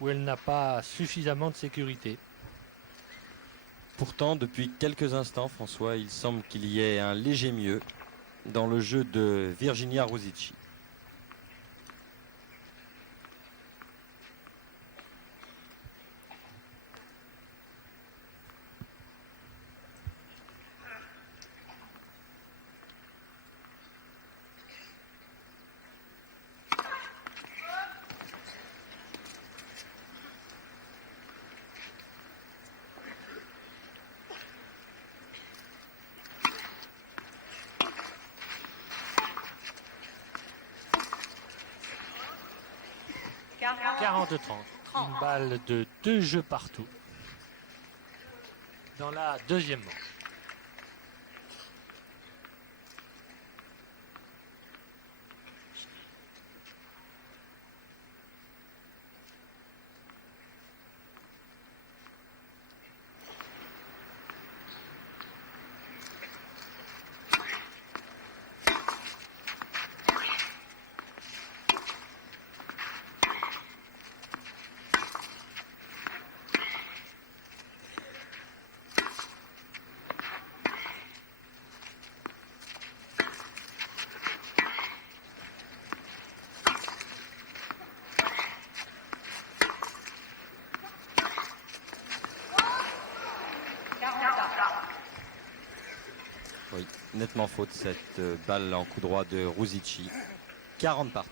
où elle n'a pas suffisamment de sécurité. Pourtant, depuis quelques instants, François, il semble qu'il y ait un léger mieux dans le jeu de Virginia Ruzici. « 40-30. Une balle de 2 jeux partout dans la deuxième manche. Oui, nettement faute cette balle en coup droit de Ruzici. 40 partout.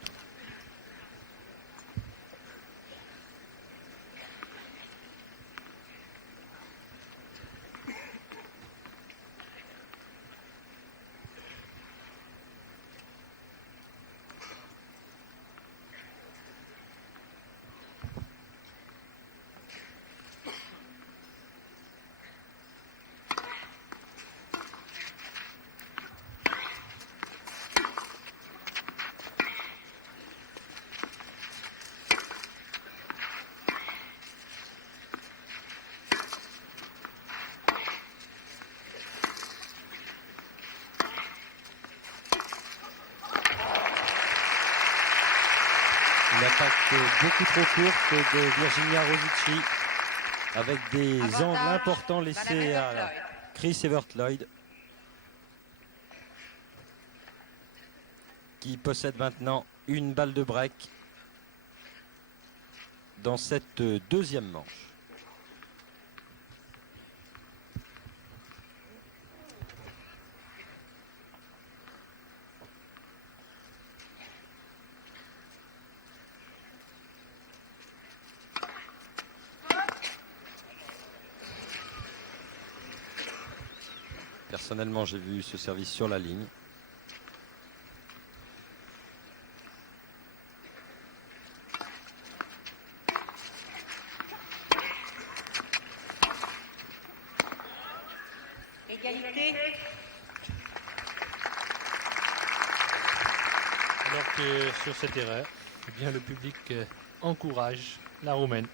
Une attaque beaucoup trop courte de Virginia Ruzici avec des angles importants laissés à Chris Evert Lloyd qui possède maintenant une balle de break dans cette deuxième manche. Personnellement, j'ai vu ce service sur la ligne. Égalité. Alors que sur cette erreur, eh bien, le public encourage la Roumaine.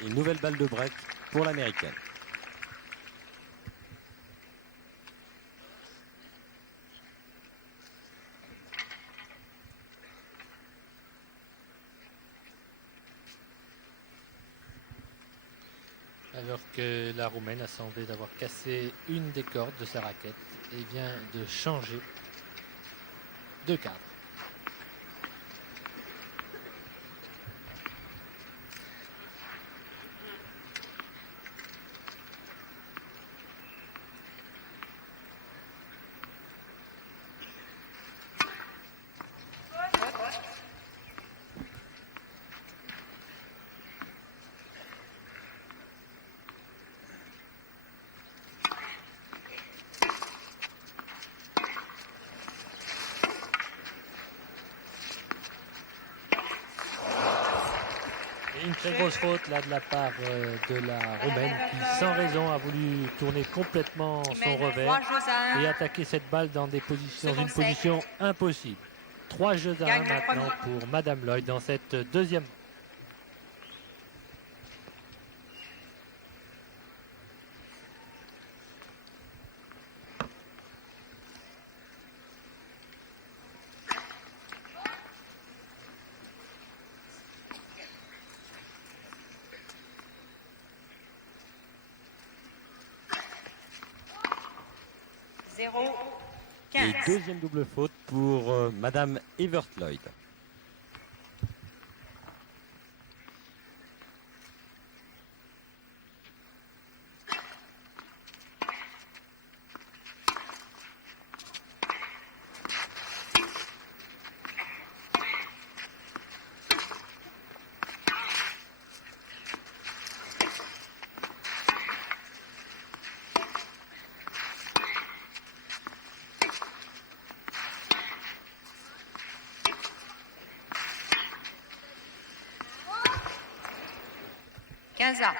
Une nouvelle balle de break pour l'américaine. Alors que la Roumaine a semblé d'avoir cassé une des cordes de sa raquette et vient de changer de cadre. Une très grosse faute là de la part de la Roumaine qui sans raison a voulu tourner complètement son revers et attaquer cette balle dans une position impossible. 3 jeux à 1 maintenant pour Madame Lloyd dans cette deuxième. Et deuxième double faute pour Madame Evert Lloyd. 15A.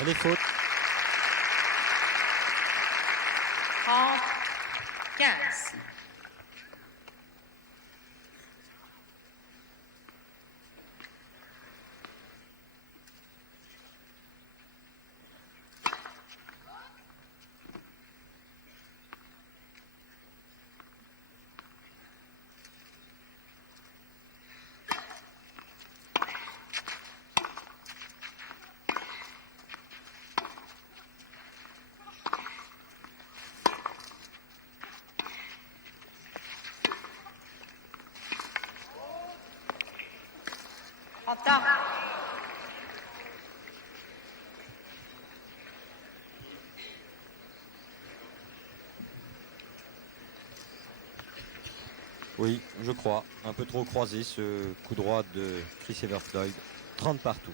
Elle est faute. 30, 15. En retard. Oui, je crois. Un peu trop croisé ce coup droit de Chris Everfloyd. 30 partout.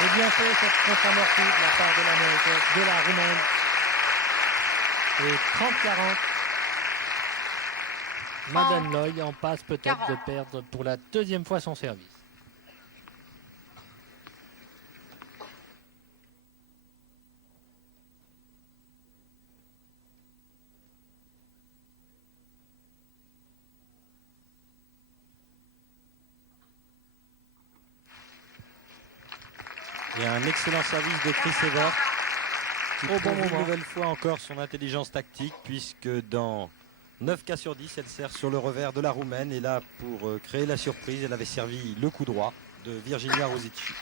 Et bien fait cette contre-amortie de la part de la Roumaine. Et 30-40. Madame Lloyd en passe peut-être de perdre pour la deuxième fois son service. Et un excellent service de Chris Evert qui prouve une nouvelle fois encore son intelligence tactique, puisque dans 9 cas sur 10, elle sert sur le revers de la Roumaine. Et là, pour créer la surprise, elle avait servi le coup droit de Virginia Rosicci.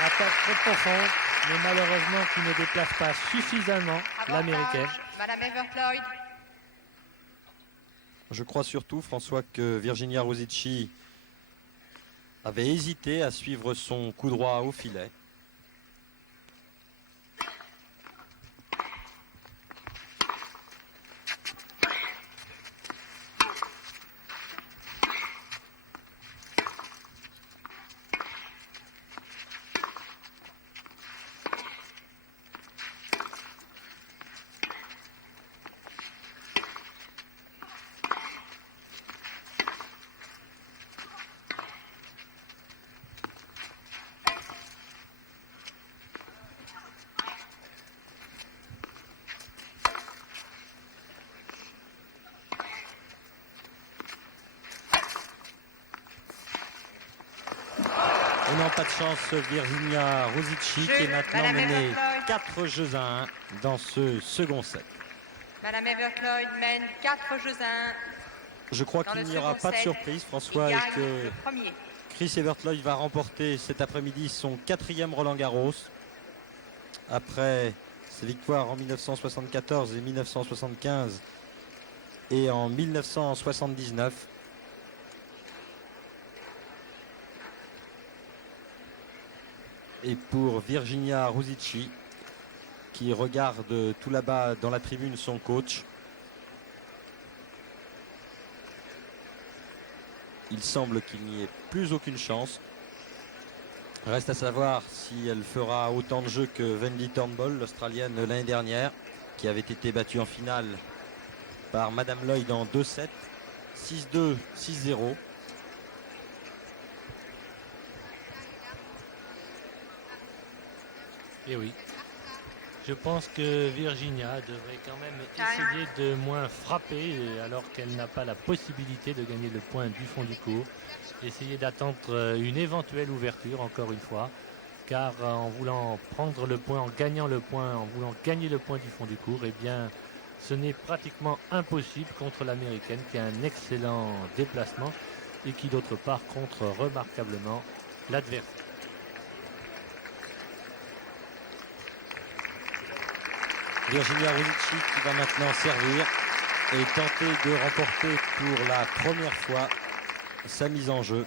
Attaque très profonde, mais malheureusement qui ne déplace pas suffisamment l'américaine. Madame Everfloyd. Je crois surtout, François, que Virginia Rosicci avait hésité à suivre son coup droit au filet. Et non, pas de chance, Virginia Rosicci qui est maintenant menée 4 jeux à 1 dans ce second set. Madame Everfloyd mène 4 jeux à 1. Je crois qu'il n'y aura pas de surprise, François, et que Chris Everfloyd va remporter cet après-midi son 4e Roland-Garros. Après ses victoires en 1974 et 1975 et en 1979. Et pour Virginia Rosicci, qui regarde tout là-bas dans la tribune son coach, il semble qu'il n'y ait plus aucune chance. Reste à savoir si elle fera autant de jeux que Wendy Turnbull, l'Australienne l'année dernière, qui avait été battue en finale par Madame Lloyd en 2-7, 6-2, 6-0. Et oui, je pense que Virginia devrait quand même essayer de moins frapper alors qu'elle n'a pas la possibilité de gagner le point du fond du court. Essayer d'attendre une éventuelle ouverture, encore une fois, car en voulant prendre le point, en gagnant le point, en voulant gagner le point du fond du court, eh bien, Ce n'est pratiquement impossible contre l'américaine qui a un excellent déplacement et qui d'autre part contre remarquablement l'adversaire. Virginia Ruzici qui va maintenant servir et tenter de remporter pour la première fois sa mise en jeu.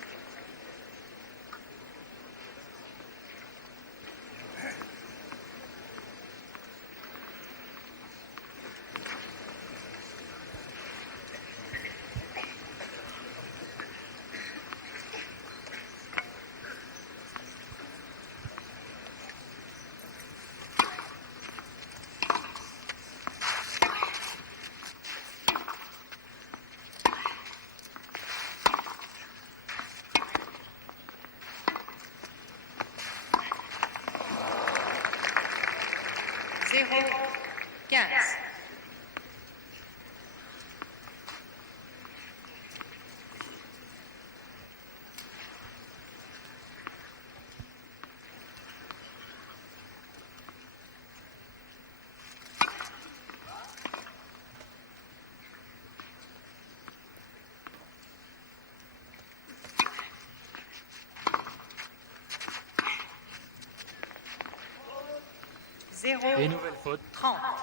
Et nouvelle faute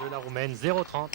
de la Roumaine, 0-30.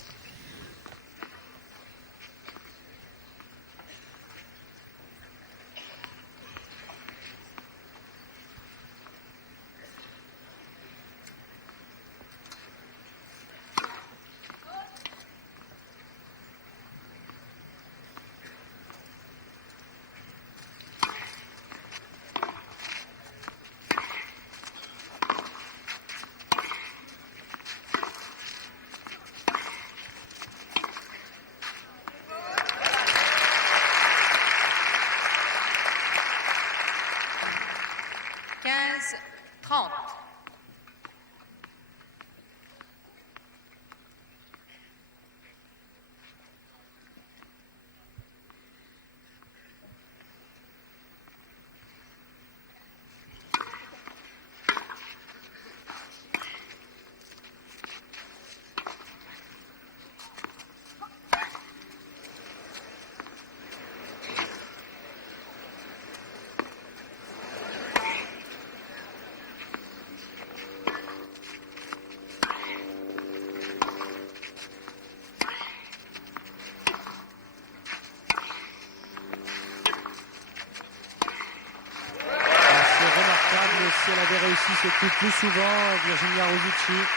Si elle avait réussi ce coup plus souvent, Virginia Ruzici.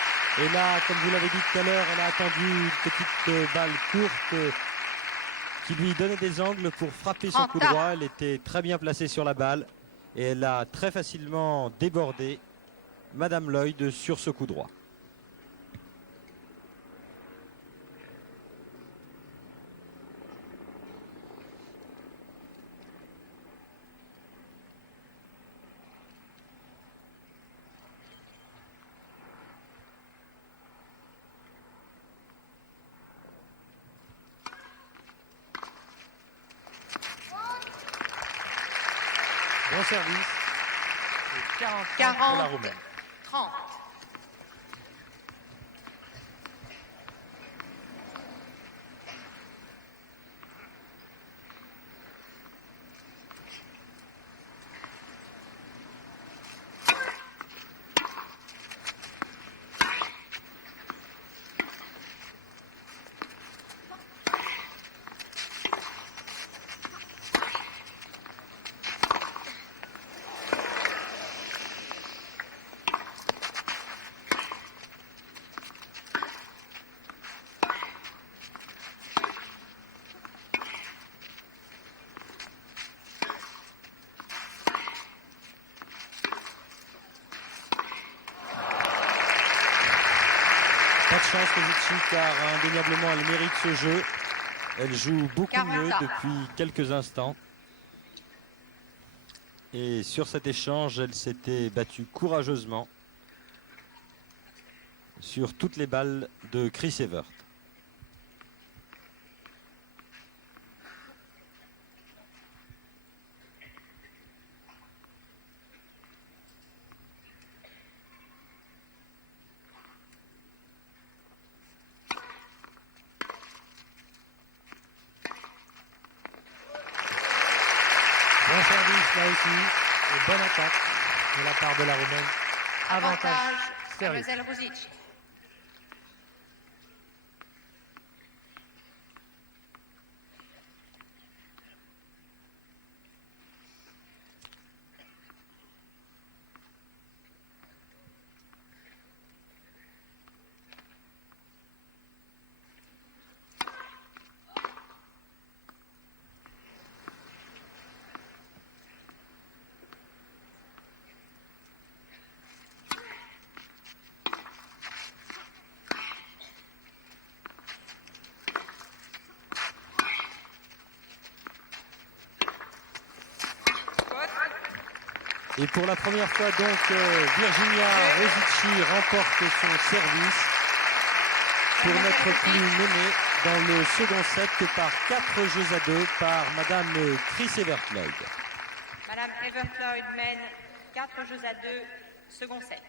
Et là, comme vous l'avez dit tout à l'heure, elle a attendu une petite balle courte qui lui donnait des angles pour frapper son coup droit. Elle était très bien placée sur la balle et elle a très facilement débordé Madame Lloyd sur ce coup droit. Bon service. 40 pour la Roumaine. 30. Pas de chance Ruzici car indéniablement elle mérite ce jeu. Elle joue beaucoup mieux depuis quelques instants. Et sur cet échange, elle s'était battue courageusement sur toutes les balles de Chris Evert. là aussi, une bonne attaque de la part de la Roumaine. Avantage service. Mademoiselle Rosic. Et pour la première fois, donc, Virginia Rosici remporte son service pour n'être plus menée dans le second set que par 4-2 par Madame Chris Evertloyd. Madame Evertloyd mène 4-2, second set.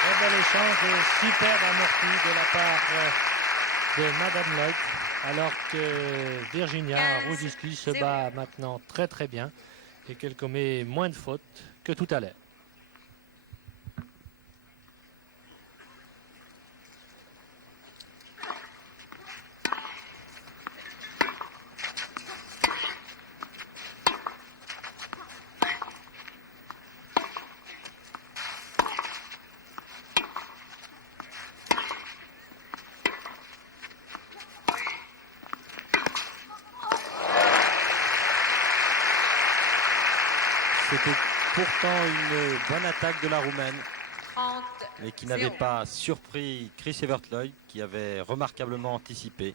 Très bel échange et superbe amorti de la part de Madame Lloyd, alors que Virginia Rosici se bat maintenant très bien et qu'elle commet moins de fautes que tout à l'heure. C'était pourtant une bonne attaque de la Roumaine, 30, mais qui n'avait pas surpris Chris Evertloyd, qui avait remarquablement anticipé.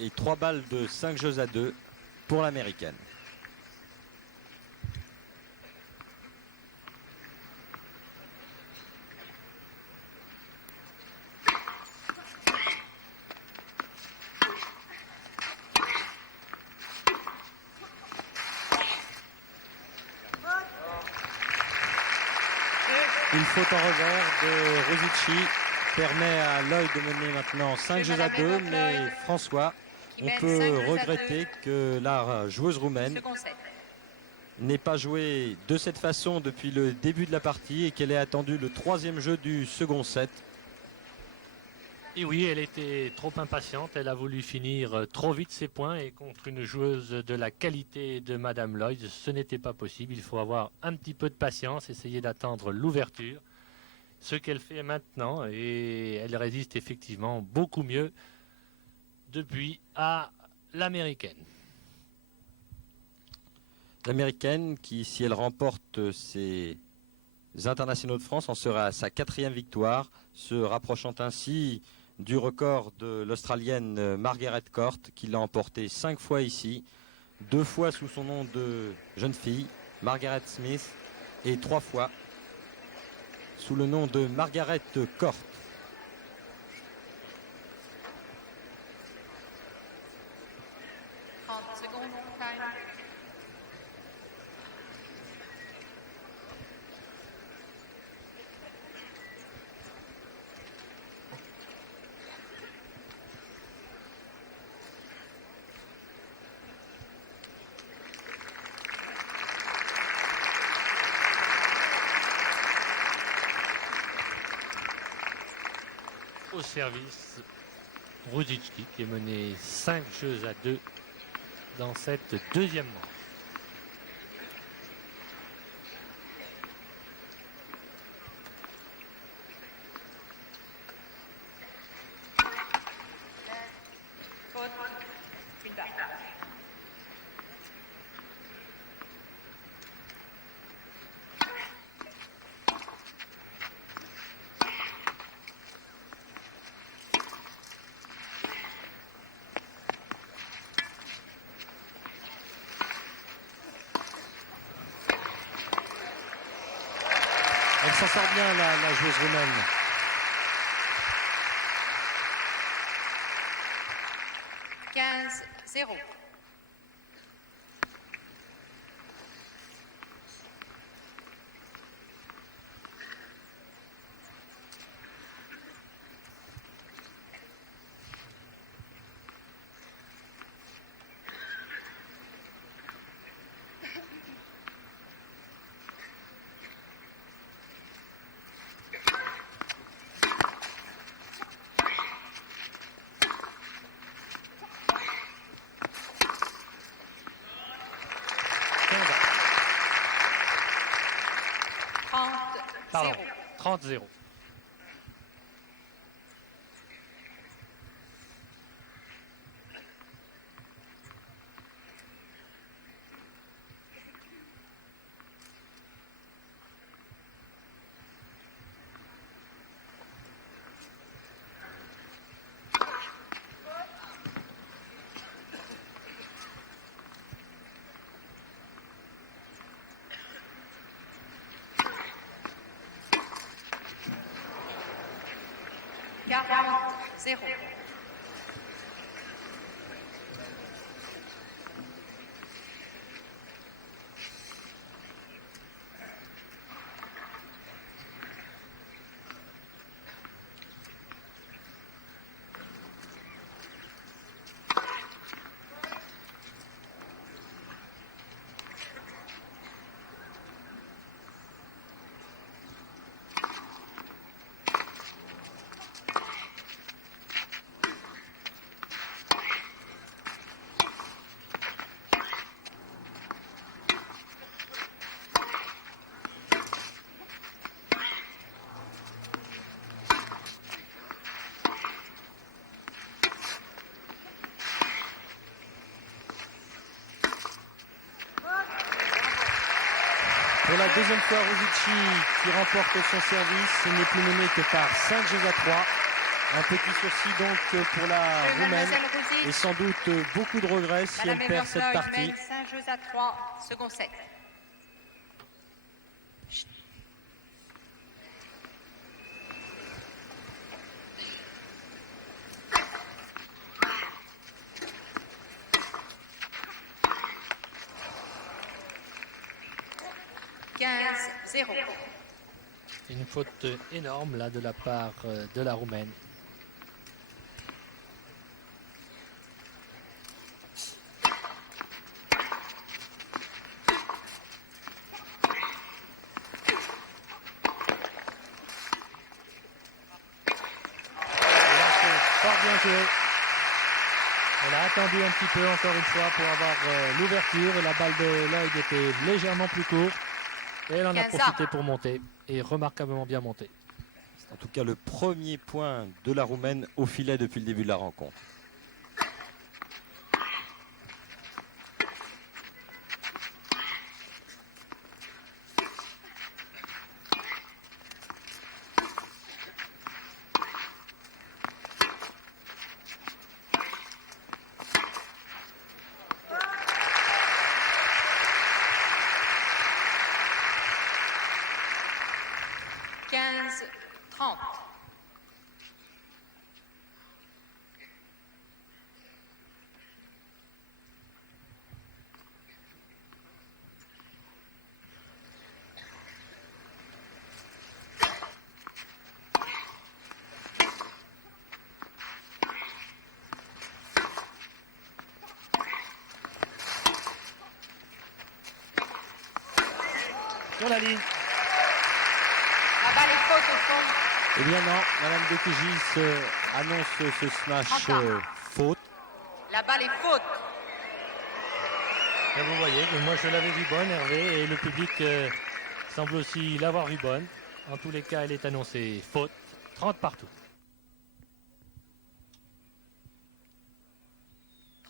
Et 3 balles de 5-2 pour l'américaine. Une faute en revers de Rosici permet à Lloyd de mener maintenant 5-2, mais François, on peut regretter que la joueuse roumaine n'ait pas joué de cette façon depuis le début de la partie et qu'elle ait attendu le 3e jeu du second set. Et oui, elle était trop impatiente, elle a voulu finir trop vite ses points et contre une joueuse de la qualité de Madame Lloyd, ce n'était pas possible. Il faut avoir un petit peu de patience, essayer d'attendre l'ouverture, ce qu'elle fait maintenant, et elle résiste effectivement beaucoup mieux depuis à l'américaine. L'américaine qui, si elle remporte ses internationaux de France, en sera à sa 4e victoire, se rapprochant ainsi du record de l'Australienne Margaret Court, qui l'a emporté 5 fois ici, 2 fois sous son nom de jeune fille, Margaret Smith, et 3 fois sous le nom de Margaret Court. service Ruzicki qui est mené 5-2 dans cette deuxième manche. Elle s'en sort bien, la joueuse roumaine. « 15-0 ». Pardon, 30-0. Zéro. Pour la deuxième fois, Ruzicki qui remporte son service n'est plus mené que par 5-3. Un petit sursis donc pour la Roumaine et sans doute beaucoup de regrets si elle perd cette partie. 5-3, second set. Une faute énorme là de la part de la Roumaine. Fort bien joué. Elle a attendu un petit peu encore une fois pour avoir l'ouverture et la balle de Lloyd était légèrement plus courte. Et elle en a profité pour monter et remarquablement bien monter. C'est en tout cas le premier point de la Roumaine au filet depuis le début de la rencontre. Sur la ligne. La balle est faute au fond. Eh bien non, Madame de Cugis annonce ce smash faute. La balle est faute. Et vous voyez, moi je l'avais vu bonne, Hervé, et le public semble aussi l'avoir vu bonne. En tous les cas, elle est annoncée faute, 30 partout.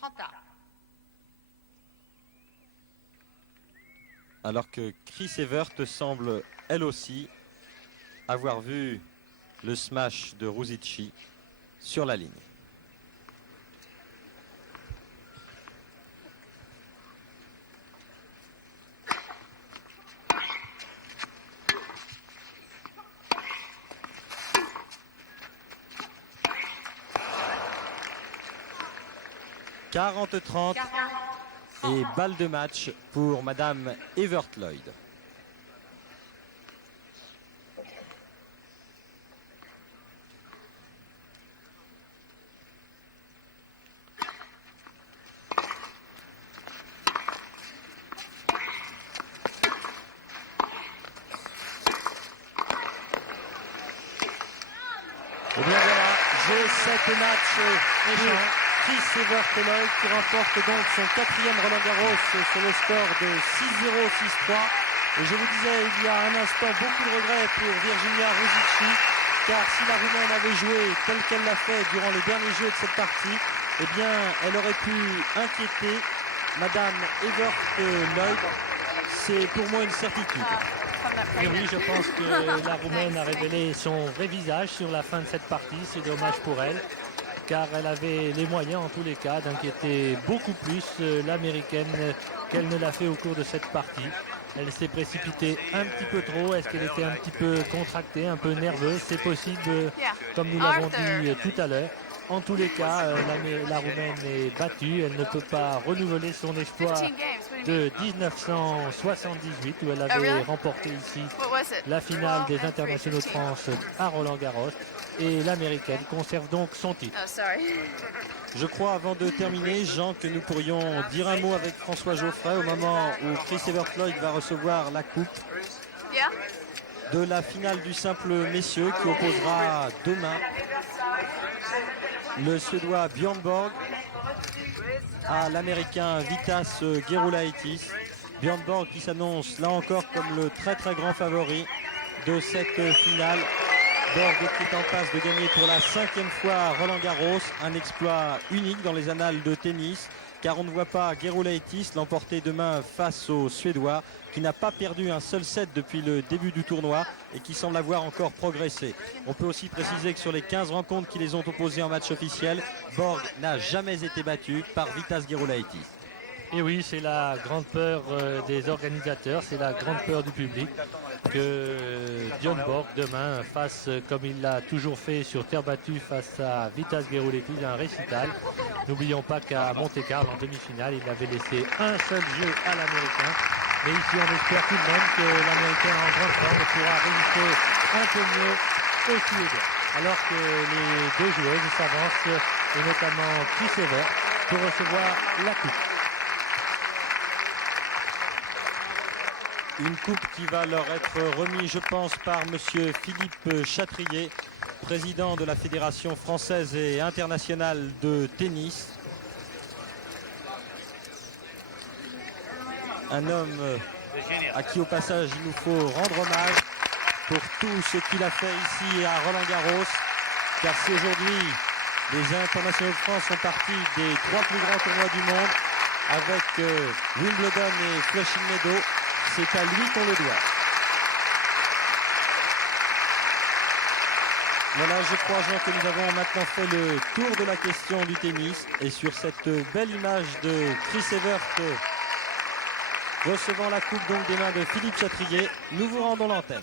30 à. Alors que Chris Evert semble elle aussi avoir vu le smash de Ruzici sur la ligne. « 40-30 et balle de match pour Madame Evert Lloyd. » Et bien voilà, G7 match Chris Evert Lloyd qui remporte donc son 4e Roland Garros sur le score de 6-0, 6-3. Et je vous disais il y a un instant beaucoup de regrets pour Virginia Ruzici, car si la Roumaine avait joué telle qu'elle l'a fait durant les derniers jeux de cette partie, eh bien elle aurait pu inquiéter Madame Evert Lloyd. C'est pour moi une certitude. Et oui, je pense que la Roumaine a révélé son vrai visage sur la fin de cette partie. C'est dommage pour elle, car elle avait les moyens en tous les cas d'inquiéter beaucoup plus l'Américaine qu'elle ne l'a fait au cours de cette partie. Elle s'est précipitée un petit peu trop. Est-ce qu'elle était un petit peu contractée, un peu nerveuse? C'est possible, comme nous l'avons dit tout à l'heure. En tous les cas, la Roumaine est battue. Elle ne peut pas renouveler son exploit de 1978 où elle avait remporté ici la finale des internationaux de France à Roland-Garros. Et l'Américaine conserve donc son titre. Je crois, avant de terminer, Jean, que nous pourrions dire un mot avec François Geoffrey au moment où Chris Evert Lloyd va recevoir la coupe de la finale du simple messieurs qui opposera demain le Suédois Björn Borg à l'Américain Vitas Gerulaitis. Björn Borg qui s'annonce là encore comme le très très grand favori de cette finale. Borg est en passe de gagner pour la 5e fois Roland Garros, un exploit unique dans les annales de tennis, car on ne voit pas Gerulaitis l'emporter demain face aux Suédois, qui n'a pas perdu un seul set depuis le début du tournoi et qui semble avoir encore progressé. On peut aussi préciser que sur les 15 rencontres qui les ont opposés en match officiel, Borg n'a jamais été battu par Vitas Gerulaitis. Et oui, c'est la grande peur des organisateurs, c'est la grande peur du public que Björn Borg demain fasse comme il l'a toujours fait sur terre battue face à Vitas Gerulaitis, un récital. N'oublions pas qu'à Monte-Carlo en demi-finale, il avait laissé un seul jeu à l'Américain. Mais ici, on espère tout de même que l'Américain en grande forme pourra résister un peu mieux aux Suédois. Alors que les deux joueuses s'avancent, et notamment Chris Evert, pour recevoir la coupe. Une coupe qui va leur être remise, je pense, par monsieur Philippe Chatrier, président de la Fédération française et internationale de tennis. Un homme à qui, au passage, il nous faut rendre hommage pour tout ce qu'il a fait ici à Roland-Garros, car si aujourd'hui les internationaux de France sont partis des 3 plus grands tournois du monde, avec Wimbledon et Flushing Meadows, c'est à lui qu'on le doit. Voilà, je crois, Jean, que nous avons maintenant fait le tour de la question du tennis. Et sur cette belle image de Chris Evert recevant la coupe donc des mains de Philippe Chatrier, nous vous rendons l'antenne.